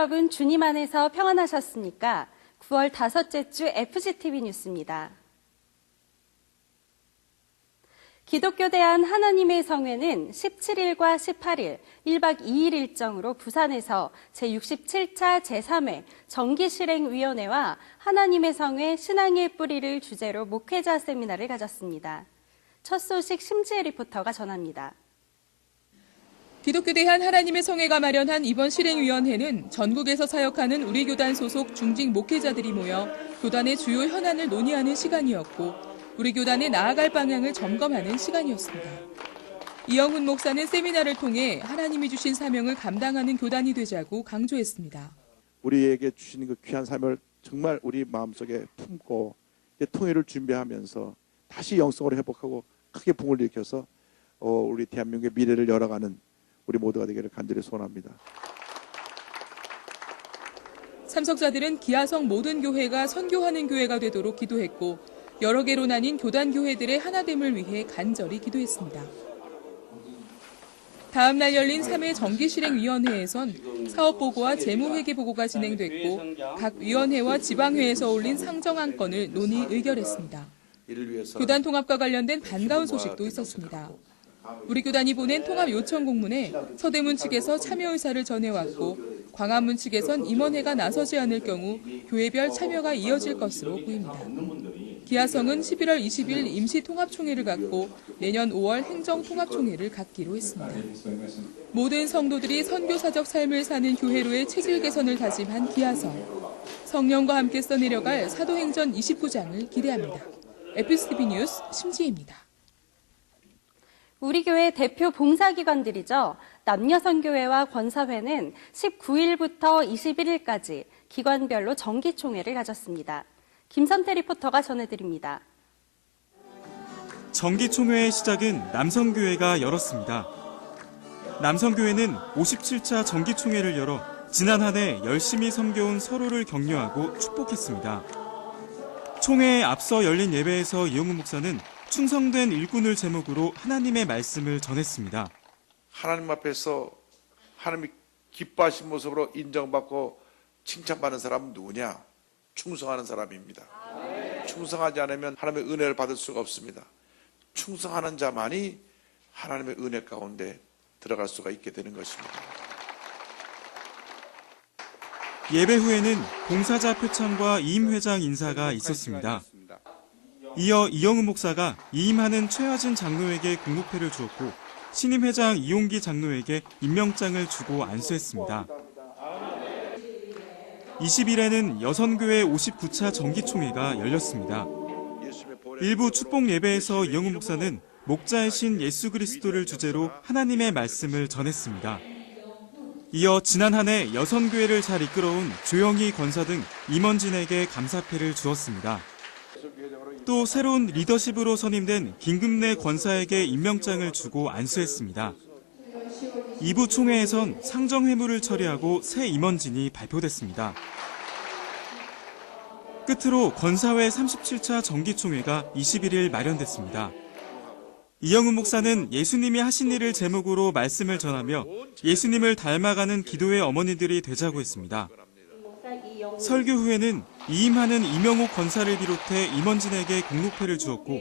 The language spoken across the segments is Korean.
여러분, 주님 안에서 평안하셨습니까? 9월 5째 주 FGTV 뉴스입니다. 기독교 대한 하나님의 성회는 17일과 18일 1박 2일 일정으로 부산에서 제67차 제3회 정기실행위원회와 하나님의 성회 신앙의 뿌리를 주제로 목회자 세미나를 가졌습니다. 첫 소식 심지혜 리포터가 전합니다. 기독교 대한 하나님의 성회가 마련한 이번 실행위원회는 전국에서 사역하는 우리 교단 소속 중직 목회자들이 모여 교단의 주요 현안을 논의하는 시간이었고 우리 교단의 나아갈 방향을 점검하는 시간이었습니다. 이영훈 목사는 세미나를 통해 하나님이 주신 사명을 감당하는 교단이 되자고 강조했습니다. 우리에게 주신 그 귀한 사명을 정말 우리 마음속에 품고 통일을 준비하면서 다시 영성으로 회복하고 크게 붕을 일으켜서 우리 대한민국의 미래를 열어가는 우리 모두가 되기를 간절히 소원합니다. 참석자들은 기아성 모든 교회가 선교하는 교회가 되도록 기도했고 여러 개로 나뉜 교단 교회들의 하나됨을 위해 간절히 기도했습니다. 다음 날 열린 3회 정기실행위원회에선 사업보고와 재무회계보고가 진행됐고 각 위원회와 지방회에서 올린 상정안건을 논의 의결했습니다. 교단 통합과 관련된 반가운 소식도 있었습니다. 우리 교단이 보낸 통합 요청 공문에 서대문 측에서 참여 의사를 전해왔고 광화문 측에선 임원회가 나서지 않을 경우 교회별 참여가 이어질 것으로 보입니다. 기아성은 11월 20일 임시통합총회를 갖고 내년 5월 행정통합총회를 갖기로 했습니다. 모든 성도들이 선교사적 삶을 사는 교회로의 체질 개선을 다짐한 기아성. 성령과 함께 써내려갈 사도행전 29장을 기대합니다. FGTV 뉴스 심지혜입니다. 우리 교회 대표 봉사기관들이죠. 남녀선교회와 권사회는 19일부터 21일까지 기관별로 정기총회를 가졌습니다. 김선태 리포터가 전해드립니다. 정기총회의 시작은 남성교회가 열었습니다. 남성교회는 57차 정기총회를 열어 지난 한 해 열심히 섬겨온 서로를 격려하고 축복했습니다. 총회에 앞서 열린 예배에서 이영훈 목사는 충성된 일꾼을 제목으로 하나님의 말씀을 전했습니다. 하나님 앞에서 하나님이 기뻐하신 모습으로 인정받고 칭찬받는 사람은 누구냐? 충성하는 사람입니다. 충성하지 않으면 하나님의 은혜를 받을 수가 없습니다. 충성하는 자만이 하나님의 은혜 가운데 들어갈 수가 있게 되는 것입니다. 예배 후에는 봉사자 표창과 이임 회장 인사가 있었습니다. 이어 이영훈 목사가 이임하는 최하진 장로에게 공로패를 주었고 신임 회장 이용기 장로에게 임명장을 주고 안수했습니다. 20일에는 여선교회 59차 정기총회가 열렸습니다. 일부 축복 예배에서 이영훈 목사는 목자의 신 예수 그리스도를 주제로 하나님의 말씀을 전했습니다. 이어 지난 한 해 여선교회를 잘 이끌어온 조영희 권사 등 임원진에게 감사패를 주었습니다. 또 새로운 리더십으로 선임된 김금래 권사에게 임명장을 주고 안수했습니다. 2부 총회에선 상정회무를 처리하고 새 임원진이 발표됐습니다. 끝으로 권사회 37차 정기총회가 21일 마련됐습니다. 이영훈 목사는 예수님이 하신 일을 제목으로 말씀을 전하며 예수님을 닮아가는 기도의 어머니들이 되자고 했습니다. 설교 후에는 이임하는 이명옥 권사를 비롯해 임원진에게 공로패를 주었고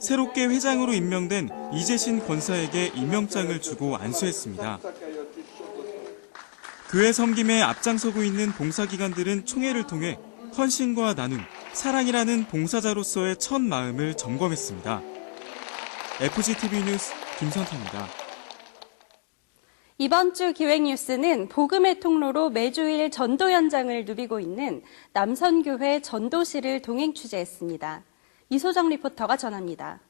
새롭게 회장으로 임명된 이재신 권사에게 임명장을 주고 안수했습니다. 교회 섬김에 앞장서고 있는 봉사기관들은 총회를 통해 헌신과 나눔, 사랑이라는 봉사자로서의 첫 마음을 점검했습니다. FGTV 뉴스 김선태입니다. 이번 주 기획뉴스는 복음의 통로로 매주일 전도 현장을 누비고 있는 남선교회 전도실을 동행 취재했습니다. 이소정 리포터가 전합니다.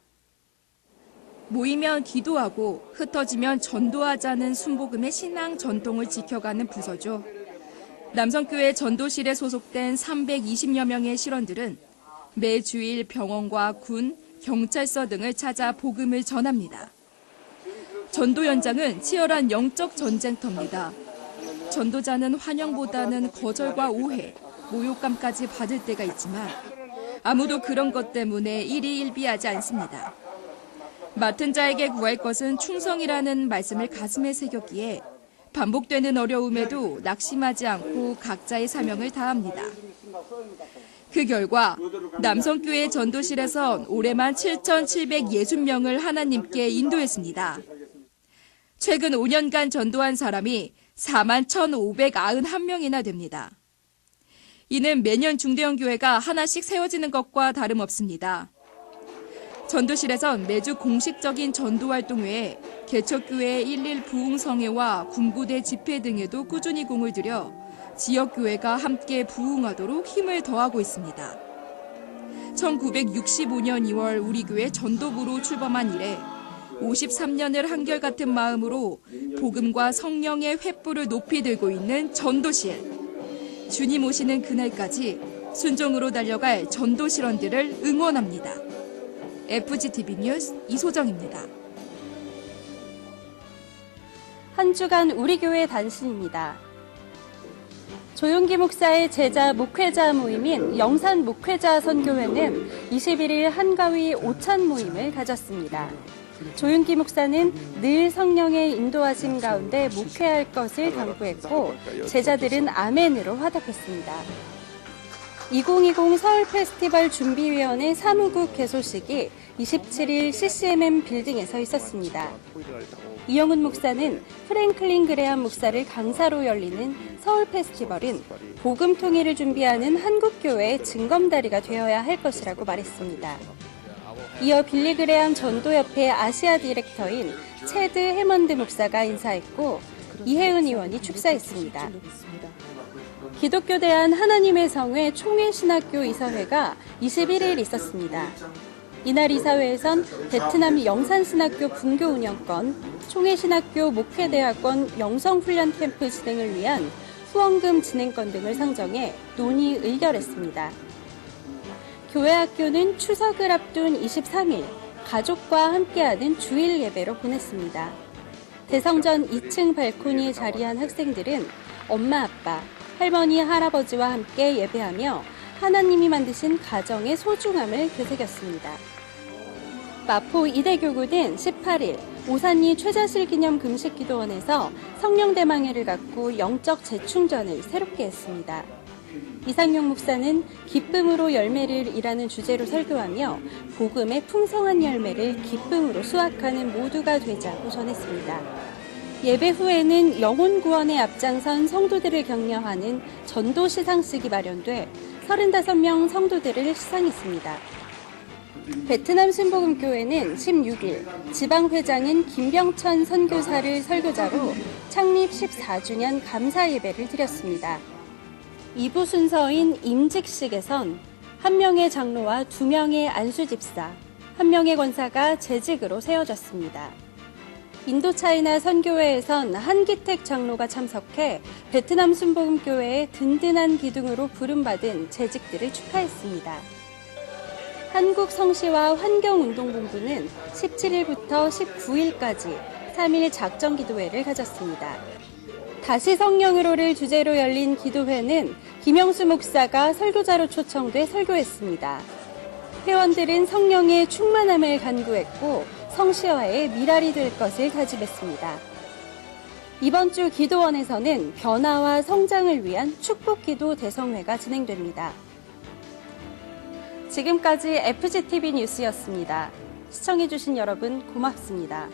모이면 기도하고 흩어지면 전도하자는 순복음의 신앙 전통을 지켜가는 부서죠. 남성교회 전도실에 소속된 320여 명의 실원들은 매주일 병원과 군, 경찰서 등을 찾아 복음을 전합니다. 전도 현장은 치열한 영적 전쟁터입니다. 전도자는 환영보다는 거절과 오해, 모욕감까지 받을 때가 있지만 아무도 그런 것 때문에 일희일비하지 않습니다. 맡은 자에게 구할 것은 충성이라는 말씀을 가슴에 새겼기에 반복되는 어려움에도 낙심하지 않고 각자의 사명을 다합니다. 그 결과 남성교회 전도실에선 올해만 7,760명을 하나님께 인도했습니다. 최근 5년간 전도한 사람이 41,591명이나 됩니다. 이는 매년 중대형 교회가 하나씩 세워지는 것과 다름없습니다. 전도실에선 매주 공식적인 전도 활동 외에 개척교회 11 부흥성회와 군부대 집회 등에도 꾸준히 공을 들여 지역교회가 함께 부흥하도록 힘을 더하고 있습니다. 1965년 2월 우리 교회 전도부로 출범한 이래 53년을 한결같은 마음으로 복음과 성령의 횃불을 높이 들고 있는 전도실. 주님 오시는 그날까지 순종으로 달려갈 전도실원들을 응원합니다. FGTV 뉴스 이소정입니다. 한 주간 우리 교회 단신입니다. 조용기 목사의 제자 목회자 모임인 영산 목회자 선교회는 21일 한가위 오찬 모임을 가졌습니다. 조윤기 목사는 늘 성령의 인도하심 가운데 목회할 것을 당부했고 제자들은 아멘으로 화답했습니다. 2020 서울 페스티벌 준비위원회 사무국 개소식이 27일 CCMM 빌딩에서 있었습니다. 이영훈 목사는 프랭클린 그레함 목사를 강사로 열리는 서울 페스티벌은 복음 통일을 준비하는 한국교회의 증검다리가 되어야 할 것이라고 말했습니다. 이어 빌리 그레함 전도협회 아시아 디렉터인 체드 해먼드 목사가 인사했고 이혜은 의원이 축사했습니다. 기독교 대한 하나님의 성회 총회신학교 이사회가 21일 있었습니다. 이날 이사회에선 베트남 영산신학교 분교 운영권, 총회신학교 목회대학원 영성훈련 캠프 진행을 위한 후원금 진행권 등을 상정해 논의 의결했습니다. 교회 학교는 추석을 앞둔 23일 가족과 함께하는 주일 예배로 보냈습니다. 대성전 2층 발코니에 자리한 학생들은 엄마, 아빠, 할머니, 할아버지와 함께 예배하며 하나님이 만드신 가정의 소중함을 되새겼습니다. 마포 이대교구는 18일 오산리 최자실 기념 금식기도원에서 성령대망회를 갖고 영적 재충전을 새롭게 했습니다. 이상용 목사는 기쁨으로 열매를 이라는 주제로 설교하며 복음의 풍성한 열매를 기쁨으로 수확하는 모두가 되자고 전했습니다. 예배 후에는 영혼 구원에 앞장선 성도들을 격려하는 전도 시상식이 마련돼 35명 성도들을 시상했습니다. 베트남 신복음교회는 16일 지방회장인 김병천 선교사를 설교자로 창립 14주년 감사 예배를 드렸습니다. 2부 순서인 임직식에선 1명의 장로와 2명의 안수집사, 1명의 권사가 재직으로 세워졌습니다. 인도차이나 선교회에선 한기택 장로가 참석해 베트남 순복음교회의 든든한 기둥으로 부름받은 재직들을 축하했습니다. 한국성시와 환경운동본부는 17일부터 19일까지 3일 작정기도회를 가졌습니다. 다시 성령으로를 주제로 열린 기도회는 김영수 목사가 설교자로 초청돼 설교했습니다. 회원들은 성령의 충만함을 간구했고 성시화의 미랄이 될 것을 다짐했습니다. 이번 주 기도원에서는 변화와 성장을 위한 축복기도 대성회가 진행됩니다. 지금까지 FGTV 뉴스였습니다. 시청해주신 여러분 고맙습니다.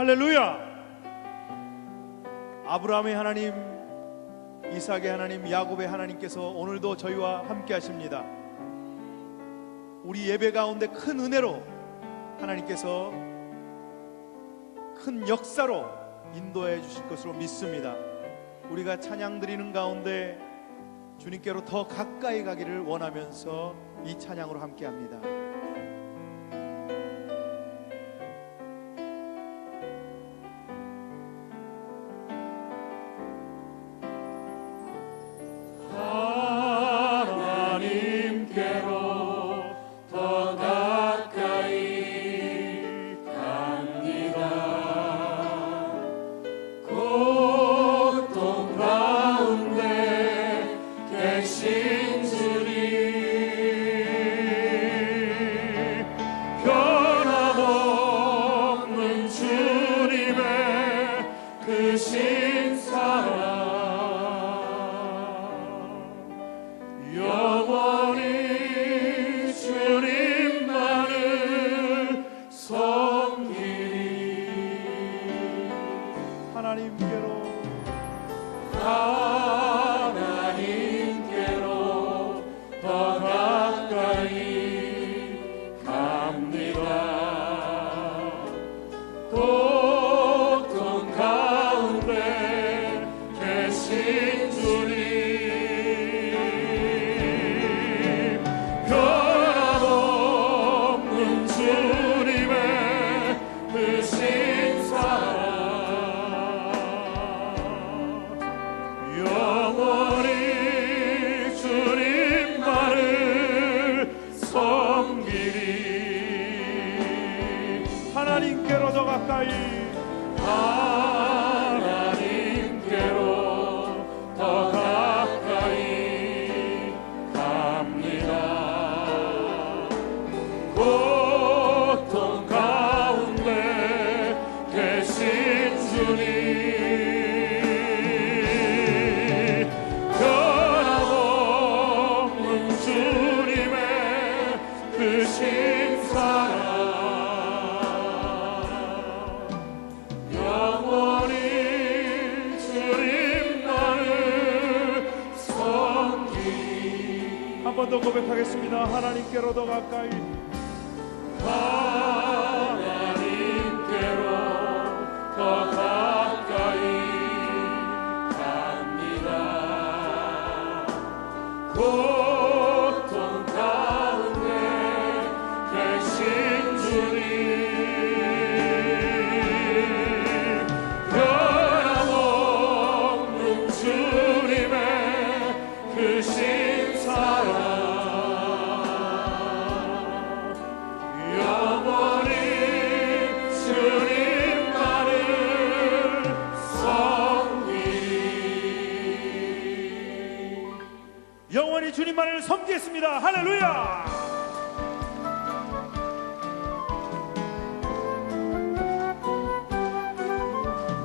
할렐루야. 아브라함의 하나님, 이삭의 하나님, 야곱의 하나님께서 오늘도 저희와 함께 하십니다. 우리 예배 가운데 큰 은혜로 하나님께서 큰 역사로 인도해 주실 것으로 믿습니다. 우리가 찬양 드리는 가운데 주님께로 더 가까이 가기를 원하면서 이 찬양으로 함께 합니다. 하나님께로 더 가까이, 하나님께로 더 가까이 갑니다. 고통 가운데 계신 주님, 변함없는 주님의 크신 사랑, 한 번 더 고백하겠습니다. 하나님께로 더 가까이, 하나님께로 더 가까이 갑니다. 고통 가운데 계신 주님, 변함없는 주님의 크신 사랑, 영원히 주님만을 섬기, 영원히 주님만을 섬기겠습니다. 할렐루야.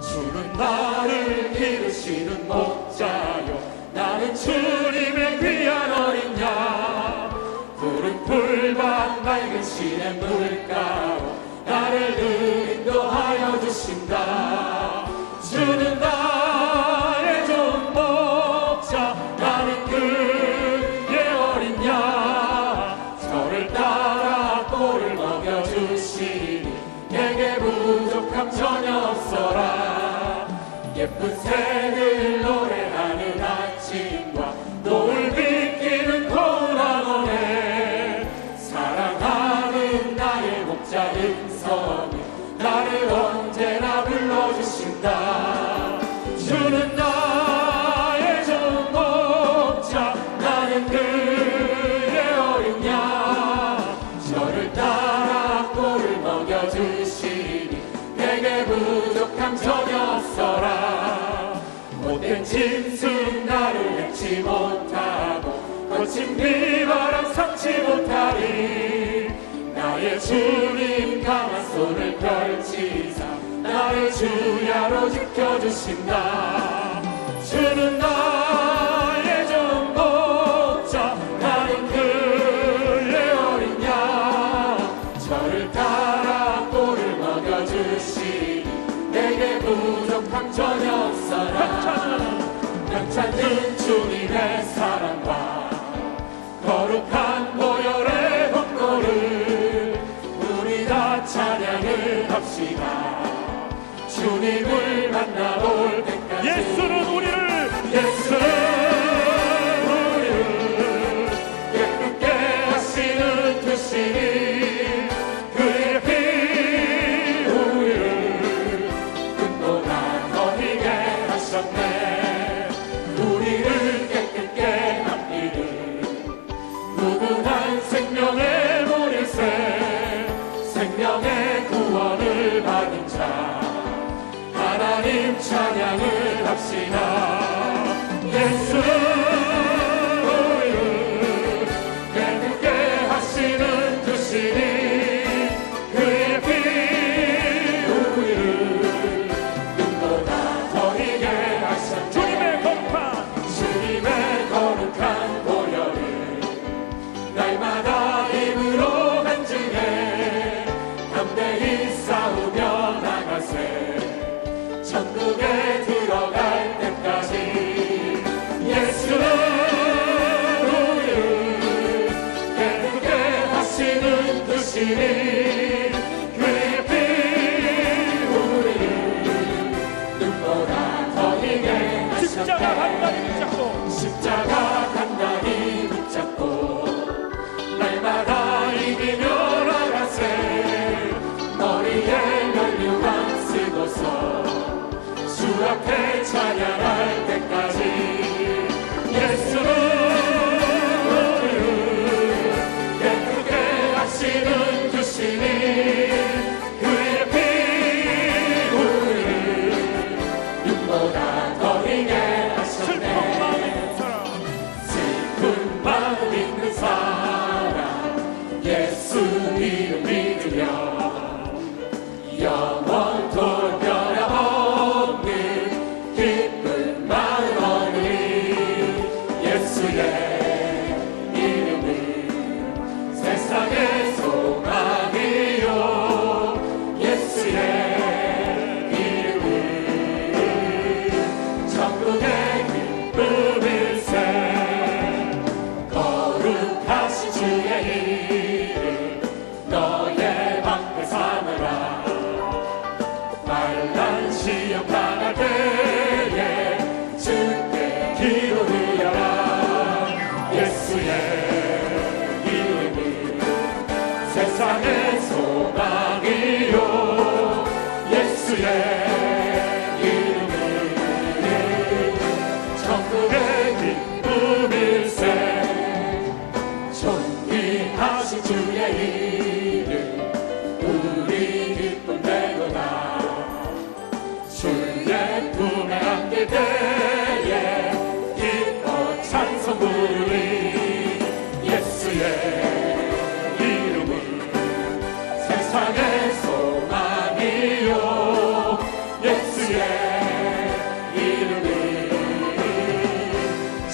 주는 나를 기르시는 목자요, 나는 주님의 귀한 어린 양, 푸른 풀밭 맑은 시냇 물가로 나를 인도하여 주신다. 주는 나의 좋은 목자, 나는 그의 어린 양, 저를 따라 꼴을 먹여주시니 내게 부족함 전혀 없어라. 예쁜 새들 노래하는 아침과 노을 비키는 고운 황혼에 사랑하는 나의 목자 은성이 나를 언제나 불러주신다. 주는 나의 좋은 목자, 나는 그의 어린 양, 저를 따라 꼴을 먹여주시니 내게 부족함 전혀 없어라. 못된 짐승 나를 맺지 못하고 거친 비바람 삼지 못하리. 나의 주님 강한 손을 펼치사 나를 주야로 지켜주신다. 주는 나의 좋은 목자, 나는 그의 어린 양, 저를 따라 꼴을 먹여주시니 저녁 사랑 편찮는 주님의 사랑과 거룩한 보혈의 공로를 우리 다 찬양을 합시다. 주님을 만나올 때까지 예수는 우리를 깨끗게 하시는 그 신이 그의 피 우리를 금보다 더 희게 하셨네. 우리를 깨끗게 합기를 무궁한 생명의 보리새 생명의 구원을 받은 자 하나님 찬양을 합시다. 예수 우리를 깨끗게 하시는 그 신이 그의 피 우리를 눈보다 더 희게 하셨네. 주님의 거룩한 보혈을 날마다 입으로 간증해 담대히 싸우며 나가세. 천국에 들어갈 때까지 예수는 우리를 깨끗게 하시는 그 신이 그의 피 우리를 눈보다 더 희게 하셨네. 십자가 단단히 붙잡고 날마다 이기며 나가세. 머리에 면류관 쓰고서 주 앞에 찬양할 때까지 예수는 우리를 깨끗게 하시는 그 신이 그의 피 우리를 눈보다 더 희게 하셨네. 슬픈 마음 있는 사람 예수 이름 믿으며 영원토록 변함없는 기쁜 마음 얻으리. 예수의 이름은 세상의 소망이요. 예수의 이름은 천국의 기쁨일세. 거룩하신 주의 이름 너의 방패 삼으라. 빨간 시험 당할 때에 주께 기도드려라. 예수의 이름은 세상의 소망이요. 예수의 이름은 천국의 기쁨일세. 존귀하신 주의 이름 우리 기쁨 되도다. 주의 품에 안길 때에 기뻐 찬송 부르리. 예수의 이름은 세상의 소망이요. 예수의 이름은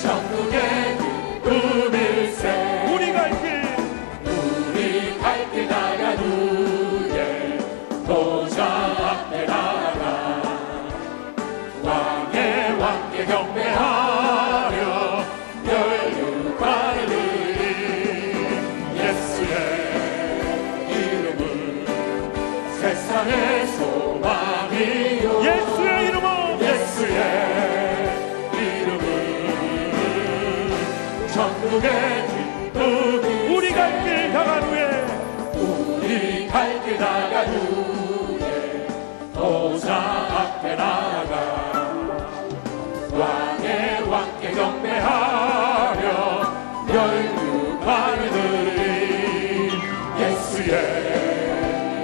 천국의 기쁨일세. 우리 갈 길 나간 후에 보좌 앞에 나가 왕의 왕께 경배하려 혈육관을 드리. 예수의 이름은 세상의 소망이요. 예수의 이름은 천국의 기쁨이. 우리 갈 길 나간 후에 보좌 앞에 나가 왕의 왕께 경배하며 혈육관을 드리. 예수의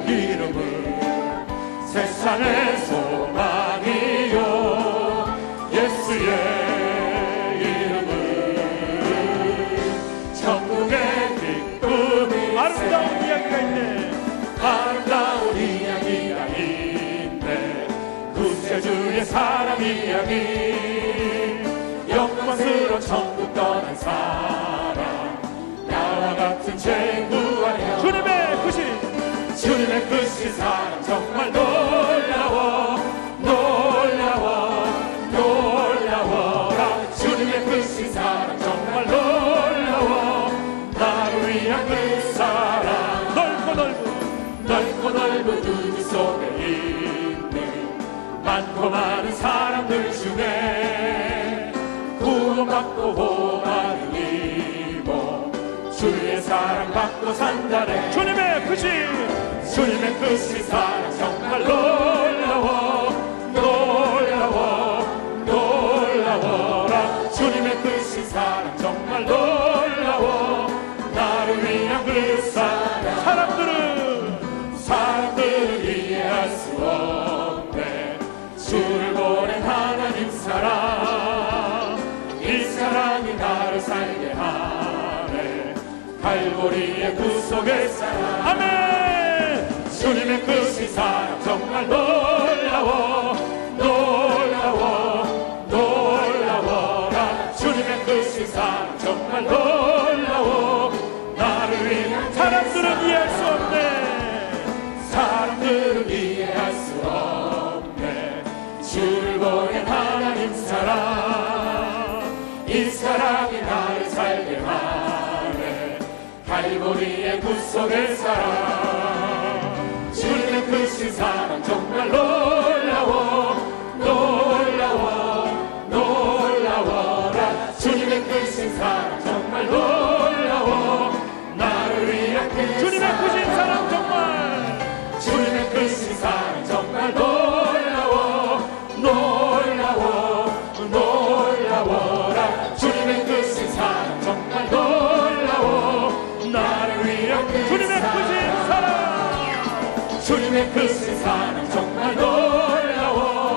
이름은 세상의 소망이요. 예수의 이름은 천국의 기쁨이. 아름다운 이야기가 있네. 아름다운 이야기가 있네. 구세주의 사랑 이야기. 영광스러운 천국 떠난 사람 나와 같은 죄 구하려. 주님의 그 신 사랑 정말 놀라워 놀라워. 많고 많은 사람들 중에 구원받고 복받은 이모 주의 사랑받고 산다네. 주님의 크신 사랑 정말 놀라워 놀라워라. 주님의 크신 사랑 정말 놀라워. 나를 위한 그 사랑 사람들은 이해할 수 없네. 주를 보낸 하나님 사랑, 이 사랑이 나를 살게 하네. 갈보리의 구속의 사랑. 아멘. 주님의 크신 사랑 정말 놀라워라. 주님의 크신 사랑 정말 놀라워. 나를 위한 사람들은 이해할 수 없네. 주를 보낸 하나님 사랑, 이 사랑이 나를 살게 하네. 갈보리의 구속의 사랑. 주님의 크신 사랑 정말 놀라워라. 주님의 크신 사랑 정말 놀라워. 나를 위한 주님의 크신 사랑 주님의 크신 사랑 정말 놀라워라. 주님의 크신 사랑 정말 놀라워. 나를 위한 주님의 크신 사랑. 주님의 크신 사랑 정말 놀라워라.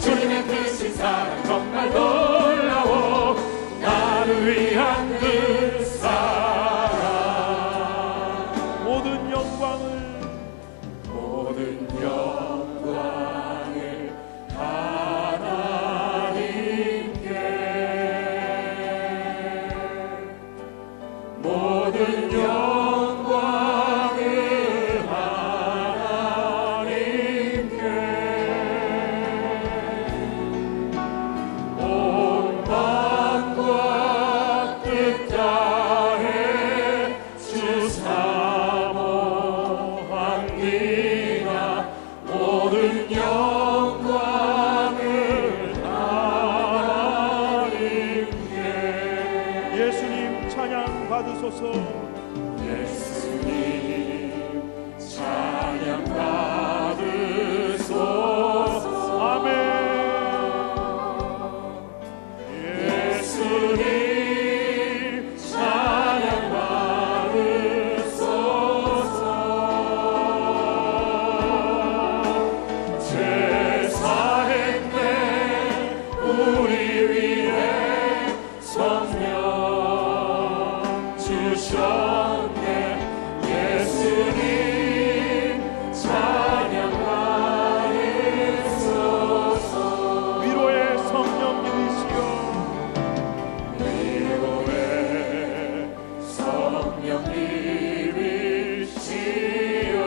주님의 크신 사랑 정말 놀라워. 나를 위한 그 사랑. 모든 영광을 하나님께, 모든 영광을 하나님께, 온 만과 뜻 다해 주 사모합니다. 모든 영광을 하나님께. 예수님 찬양 받으소서. 예수님 찬양 받으소서. 아멘. 예수님 찬양 받으소서. 제사했네 우리 위해 성령 주셨네. 예수님 찬양 받으소서. 위로의 성령님이시여. 위로의 성령님이시여.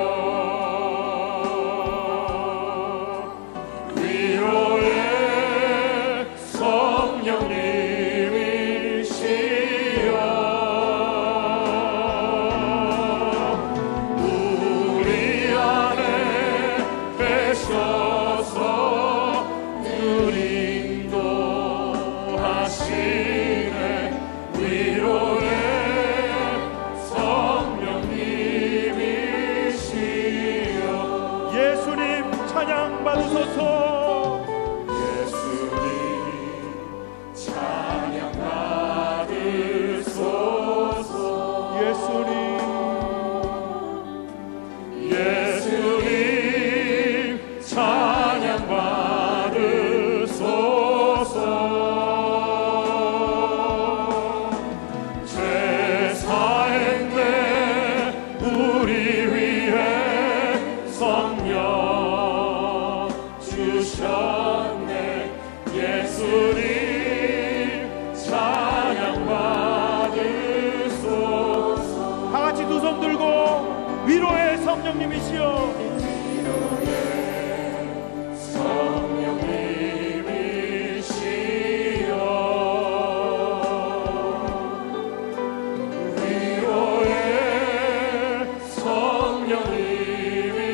위로의 성령님이시여. 우리 안에 계셔서 늘 인도하시네. 위로의 성령님이시여. 예수님 찬양 받으소서. 예수님 찬양 받으소서. 예수님 찬양 받으소서. 제사했네 우리 위해 성령 주셨네. 예수님 찬양 받으소서. 다 같이 두 손 들고 위로의 성령님이시여. 성령님이시여. 위로의 성령님이시여.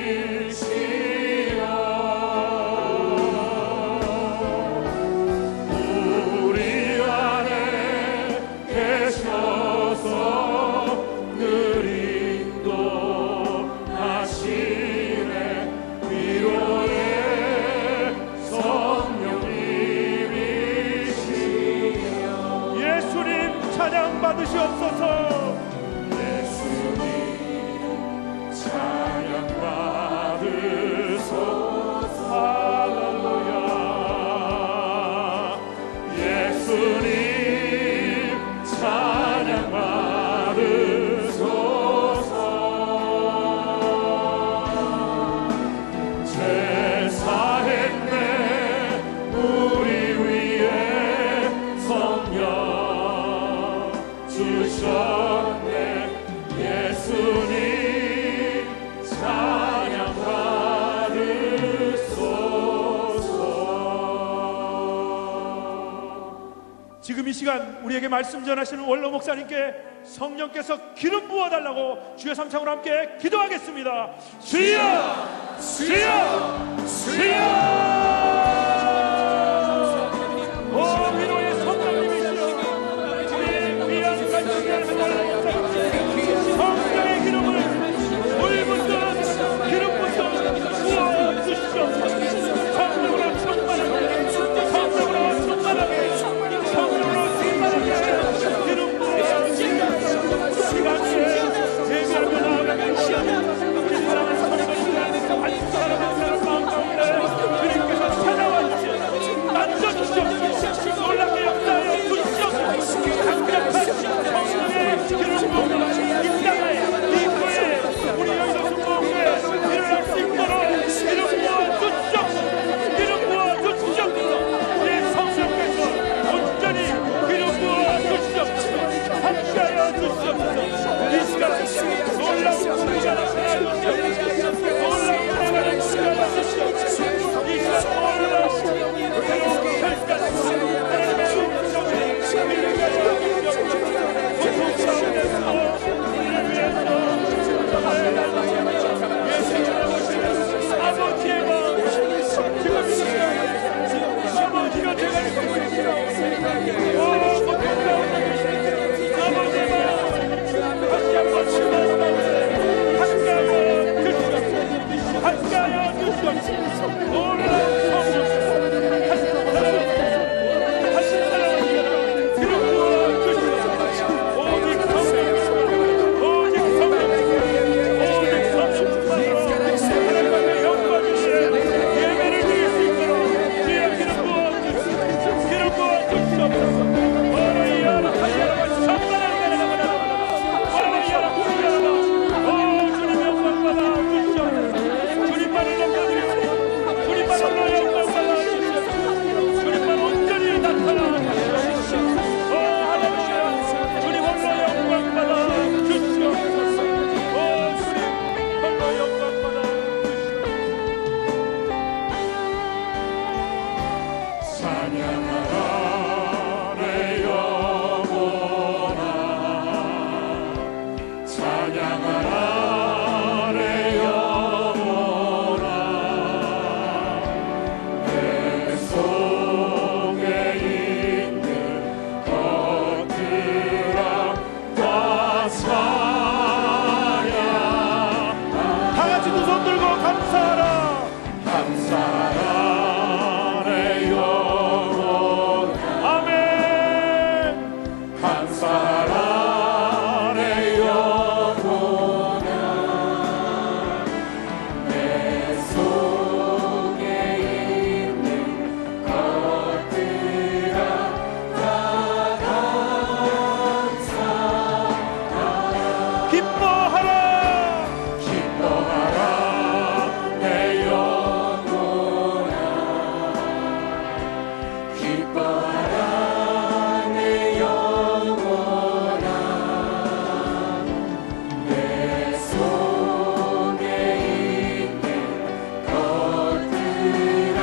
시간 우리에게 말씀 전하시는 원로 목사님께 성령께서 기름 부어달라고 주여 삼창으로 함께 기도하겠습니다. 주여, 주여, 주여. 오 위로의 성령님이시여, 우리 귀한 간증을 성령의 기름을 물붓듯 기름 붓듯 부어 주시옵소서. 성령으로 충만하게, 성령으로 충만하게, 성령으로 충만하게 기름 부어 주시옵소서. 시간에 예배하며 나아가는 우리 사랑하는 성도님들 한 사람 한 사람 마음 가운데 주님께서 찾아와 주시옵소서. 만져주시옵소서. 놀랍게 역사하여 주시옵소서. 강력한 성령의 기름 부어 이 땅에 이 교회에 우리 여의도 순복음에 일어날 수 있도록 기름 부어 주시옵소서. 기름 부어 주시옵소서. 우리 성령께서 온전히 기름 부어 주시옵소서. 함께하여 주시옵소서. 이 시간 놀라운 은혜가 나타나 주시옵소서. 놀라운 은혜가 나타나 주시옵소서. 이 시간 놀라운 은혜로 결단하시옵소서. 하나님의 음성에 우리가 주시옵소서. 고통 가운데서 우리를 위해서 아버지의 마음 지금 이 시간 아버지가 되가 있습니다. 오 고통 가운데 계신 아버지의 마음 다시 한번 충만하게 함께하여 주시옵소서. 함께하여 주시옵소서. 놀라운 성령 다시 살아나시도록 기름 부어 주시옵소서. 오직 성령, 오직 성령, 오직 성령 하나님의 영광 위에 예배를 드릴 수 있도록 주여 기름 부어 주시옵소서. 기름 부어 주시옵소서. 오라이야라 하야라 산바라바라바라바라 오라이야라 하야라 오 주님 영광 받아 주시옵소서. 주님만을 높여드리고 주님만으로 영광 받아 주시옵소서. 주님만 온전히 나타나 주시옵소서. 오 할렐루야 주님 홀로 영광 받아 주시옵소서. 오 주님 홀로 영광 받아 주시옵소서. 찬양하라 내 영혼아 찬양하라 내 영혼아 내 속에 있는 것들아 다 찬양 다 같이 두 손 들고 감사하라. 감사하라 내 영혼 아멘. 감사하라 내 영혼아 내 속에 있는 것들아 다 감사하라 기뻐하라. 기뻐하라 내 영혼아 기뻐하라 내 영혼아 내 속에 있는 것들아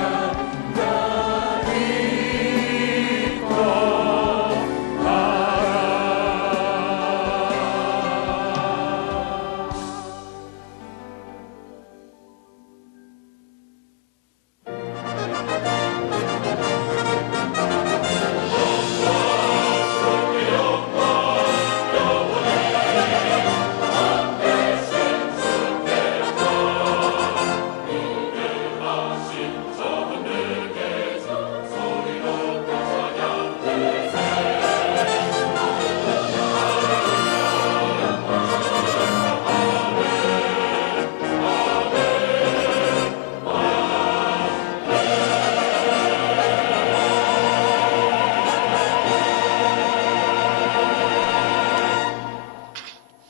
다 기뻐하라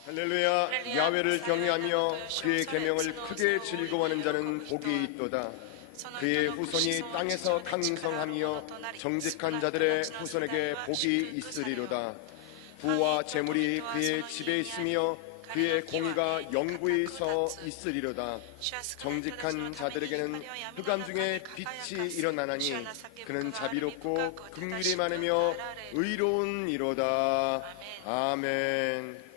할렐루야. 야훼를 경외하며 그의 계명을 크게 즐거워하는 자는 복이 있도다. 그의 후손이 땅에서 강성하며 정직한 자들의 후손에게 복이 있으리로다. 부와 재물이 그의 집에 있으며 그의 공의가 영구히 서 있으리로다. 정직한 자들에게는 흑암 중에 빛이 일어나나니 그는 자비롭고 긍휼이 많으며 의로운 이로다. 아멘.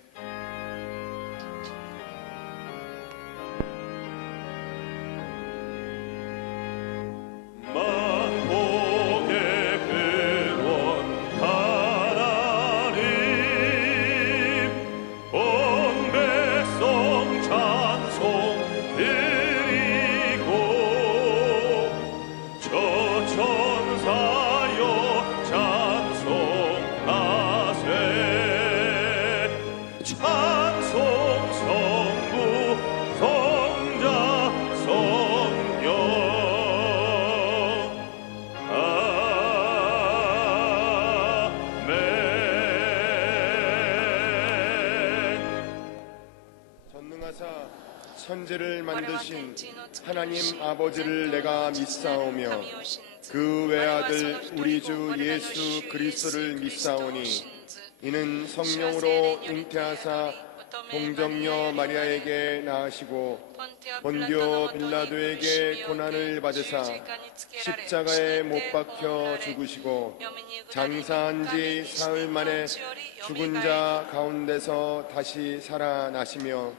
만복의 근원 하나님 온 백성 찬송 드리고 저 천사여 찬송하세 찬송 성부 성자 성령 전능하사 천지를 만드신 하나님 아버지를 내가 믿사오며 그 외아들 우리 주 예수 그리스도를 믿사오니 이는 성령으로 잉태하사 동정녀 마리아에게 낳으시고 본디오 빌라도에게 고난을 받으사 십자가에 못 박혀 죽으시고 장사한 지 사흘 만에 죽은 자 가운데서 다시 살아나시며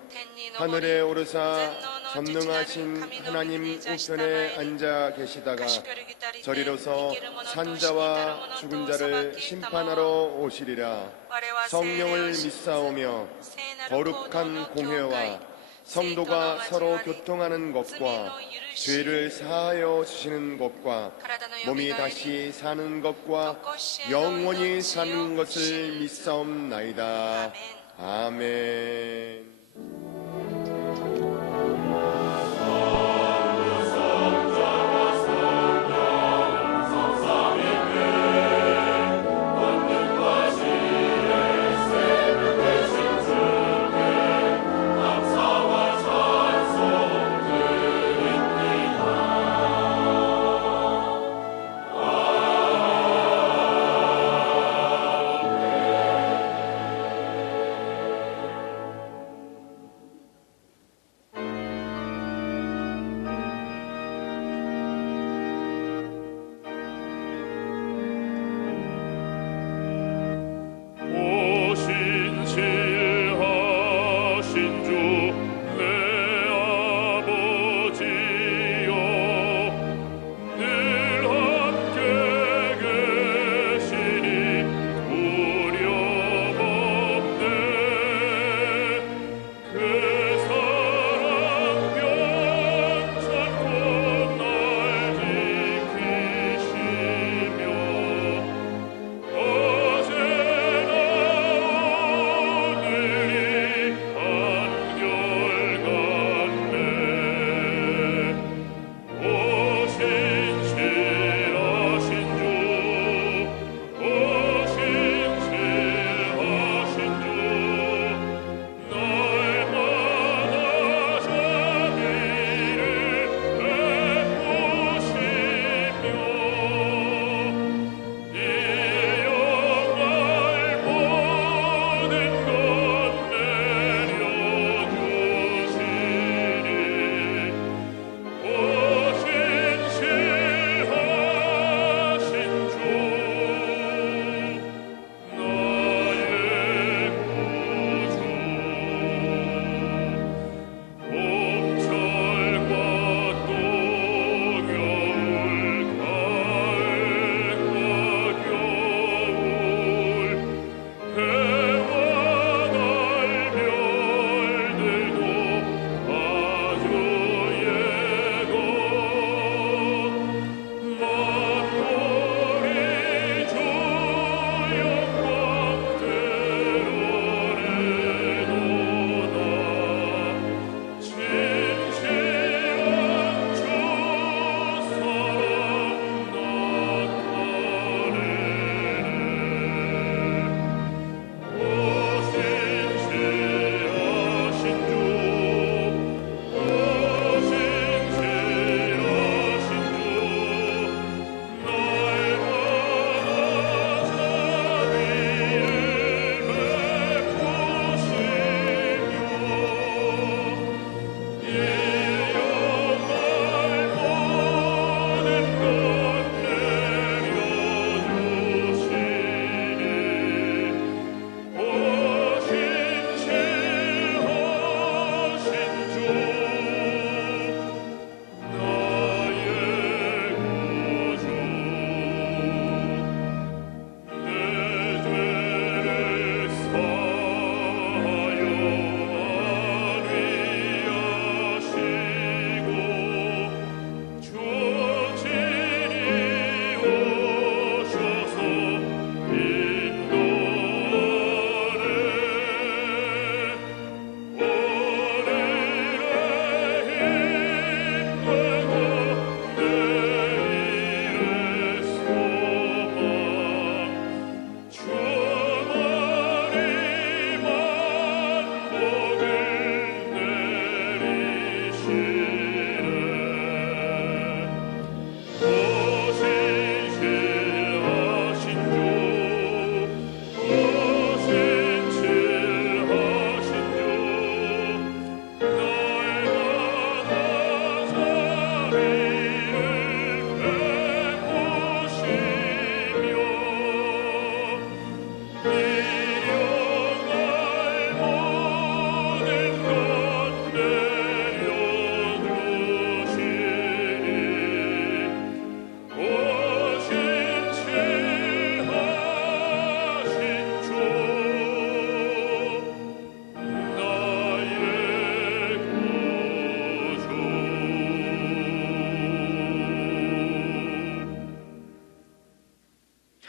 하늘에 오르사 전능하신 하나님 우편에 앉아 계시다가 저리로서 산자와 죽은 자를 심판하러 오시리라. 성령을 믿사오며 거룩한 공회와 성도가 서로 교통하는 것과 죄를 사하여 주시는 것과 몸이 다시 사는 것과 영원히 사는 것을 믿사옵나이다. 아멘.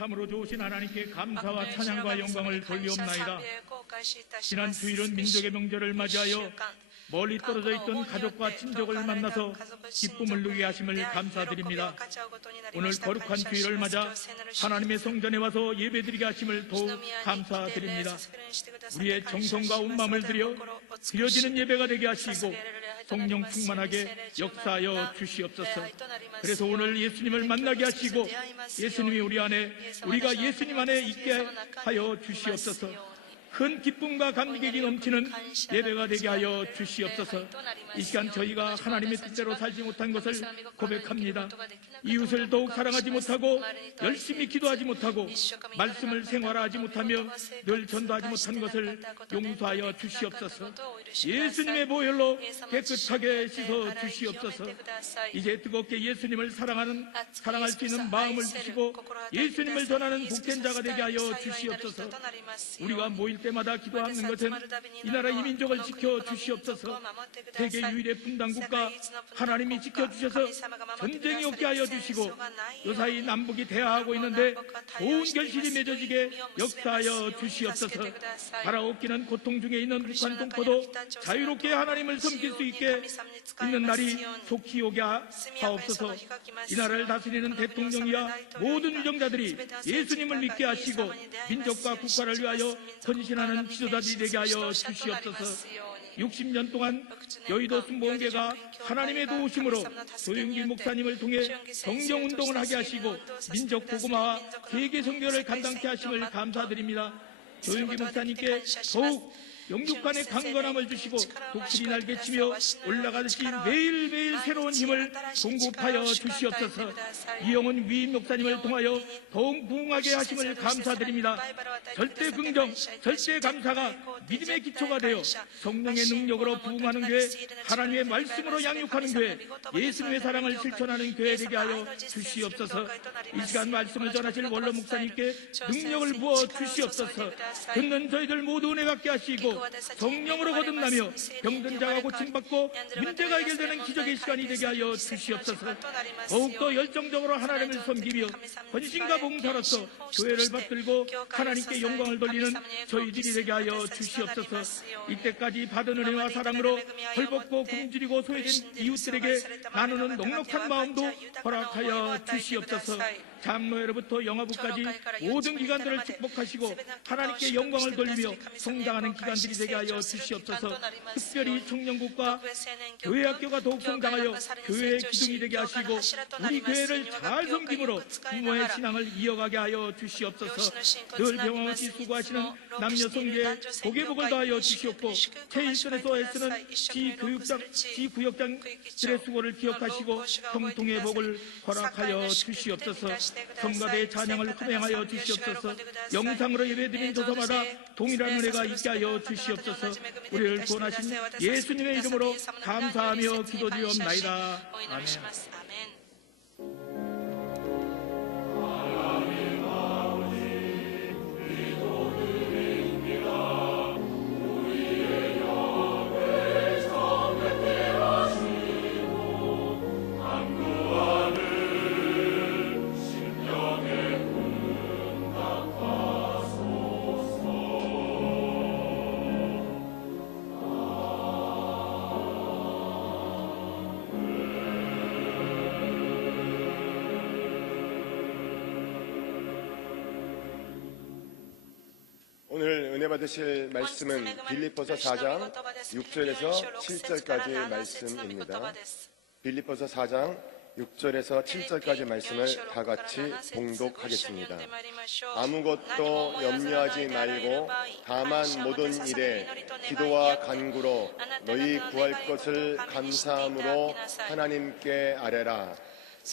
참으로 좋으신 하나님께 감사와 찬양과 영광을 돌리옵나이다. 지난 주일은 민족의 명절을 맞이하여 멀리 떨어져 있던 가족과 친족을 만나서 기쁨을 누리게 하심을 감사드립니다. 오늘 거룩한 주일을 맞아 하나님의 성전에 와서 예배드리게 하심을 더욱 감사드립니다. 우리의 정성과 온 마음을 들여 드려지는 예배가 되게 하시고 성령 충만하게 역사하여 주시옵소서. 그래서 오늘 예수님을 만나게 하시고 예수님이 우리 안에, 우리가 예수님 안에 있게 하여 주시옵소서. 큰 기쁨과 감격이 넘치는 예배가 되게 하여 주시옵소서. 이 시간 저희가 하나님의 뜻대로 살지 못한 것을 고백합니다. 이웃을 더욱 사랑하지 못하고 열심히 기도하지 못하고 말씀을 생활하지 못하며 늘 전도하지 못한 것을 용서하여 주시옵소서. 예수님의 보혈로 깨끗하게 씻어 주시옵소서. 이제 뜨겁게 예수님을 사랑할 수 있는 마음을 주시고 예수님을 전하는 복된 자가 되게 하여 주시옵소서. 우리가 모일 때마다 기도하는 것은 이 나라 이 민족을 지켜 주시옵소서. 세계 유일의 분단국가 하나님이 지켜주셔서 전쟁이 없게 하여 주시고 요사이 남북이 대화하고 있는데 좋은 결실이 맺어지게 역사하여 주시옵소서. 바라옵기는 고통 중에 있는 북한 동포도 자유롭게 하나님을 섬길 수 있게 있는 날이 속히 오게 하옵소서. 이 나라를 다스리는 대통령이야 모든 위정자들이 예수님을 믿게 하시고 민족과 국가를 위하여 헌신하는 지도자들이 되게 하여 주시옵소서. 60년 동안 여의도 순복음교회가 하나님의 도우심으로 조영기 목사님을 통해 성경운동을 하게 하시고 민족 복음화와 세계 선교를 감당케 하심을 감사드립니다. 조영기 목사님께 더욱 영육간의 강건함을 주시고 독실이 날개치며 올라가듯이 매일매일 새로운 힘을 공급하여 주시옵소서. 이영훈 위임 목사님을 통하여 더욱 부흥하게 하심을 감사드립니다. 절대 긍정, 절대 감사가 믿음의 기초가 되어 성령의 능력으로 부흥하는 교회, 하나님의 말씀으로 양육하는 교회, 예수님의 사랑을 실천하는 교회 되게 하여 주시옵소서. 이 시간 말씀을 전하실 원로 목사님께 능력을 부어 주시옵소서. 듣는 저희들 모두 은혜 받게 하시고 성령으로 거듭나며 병든 자가 고침받고 문제가 해결되는 기적의 시간이 되게 하여 주시옵소서. 더욱더 열정적으로 하나님을 섬기며 헌신과 봉사로서 교회를 받들고 하나님께 영광을 돌리는 저희들이 되게 하여 주시옵소서. 이때까지 받은 은혜와 사랑으로 헐벗고 굶주리고 소외된 이웃들에게 나누는 넉넉한 마음도 허락하여 주시옵소서. 장로회로부터 영화부까지 모든 기관들을 축복하시고 하나님께 영광을 돌리며 성장하는 기관들이 되게 하여 주시옵소서. 특별히 청년국과 교회학교가 더욱 성장하여 교회의 기둥이 되게 하시고 우리 교회를 잘 섬김으로 부모의 신앙을 이어가게 하여 주시옵소서. 늘 병없이 수고하시는 남녀성계에 복의 복을 더하여 주시옵고 제1선에서 애쓰는 지구역장들의 수고를 기억하시고 형통의 복을 허락하여 주시옵소서. 성가대의 찬양을 흠행하여 주시옵소서. 영상으로 예배드린 조서마다 동일한 은혜가 있게 하여 주시옵소서. 우리를 구원하신 예수님의 이름으로 감사하며 기도드리옵나이다. 아멘. 오늘 은혜 받으실 말씀은 빌립보서 4장 6절에서 7절까지의 말씀입니다. 빌립보서 4장 6절에서 7절까지 말씀을 다 같이 봉독하겠습니다. 아무것도 염려하지 말고 다만 모든 일에 기도와 간구로 너희 구할 것을 감사함으로 하나님께 아뢰라.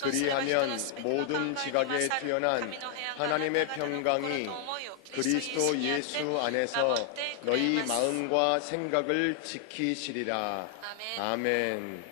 그리하면 모든 지각에 뛰어난 하나님의 평강이 그리스도 예수 안에서 너희 마음과 생각을 지키시리라. 아멘.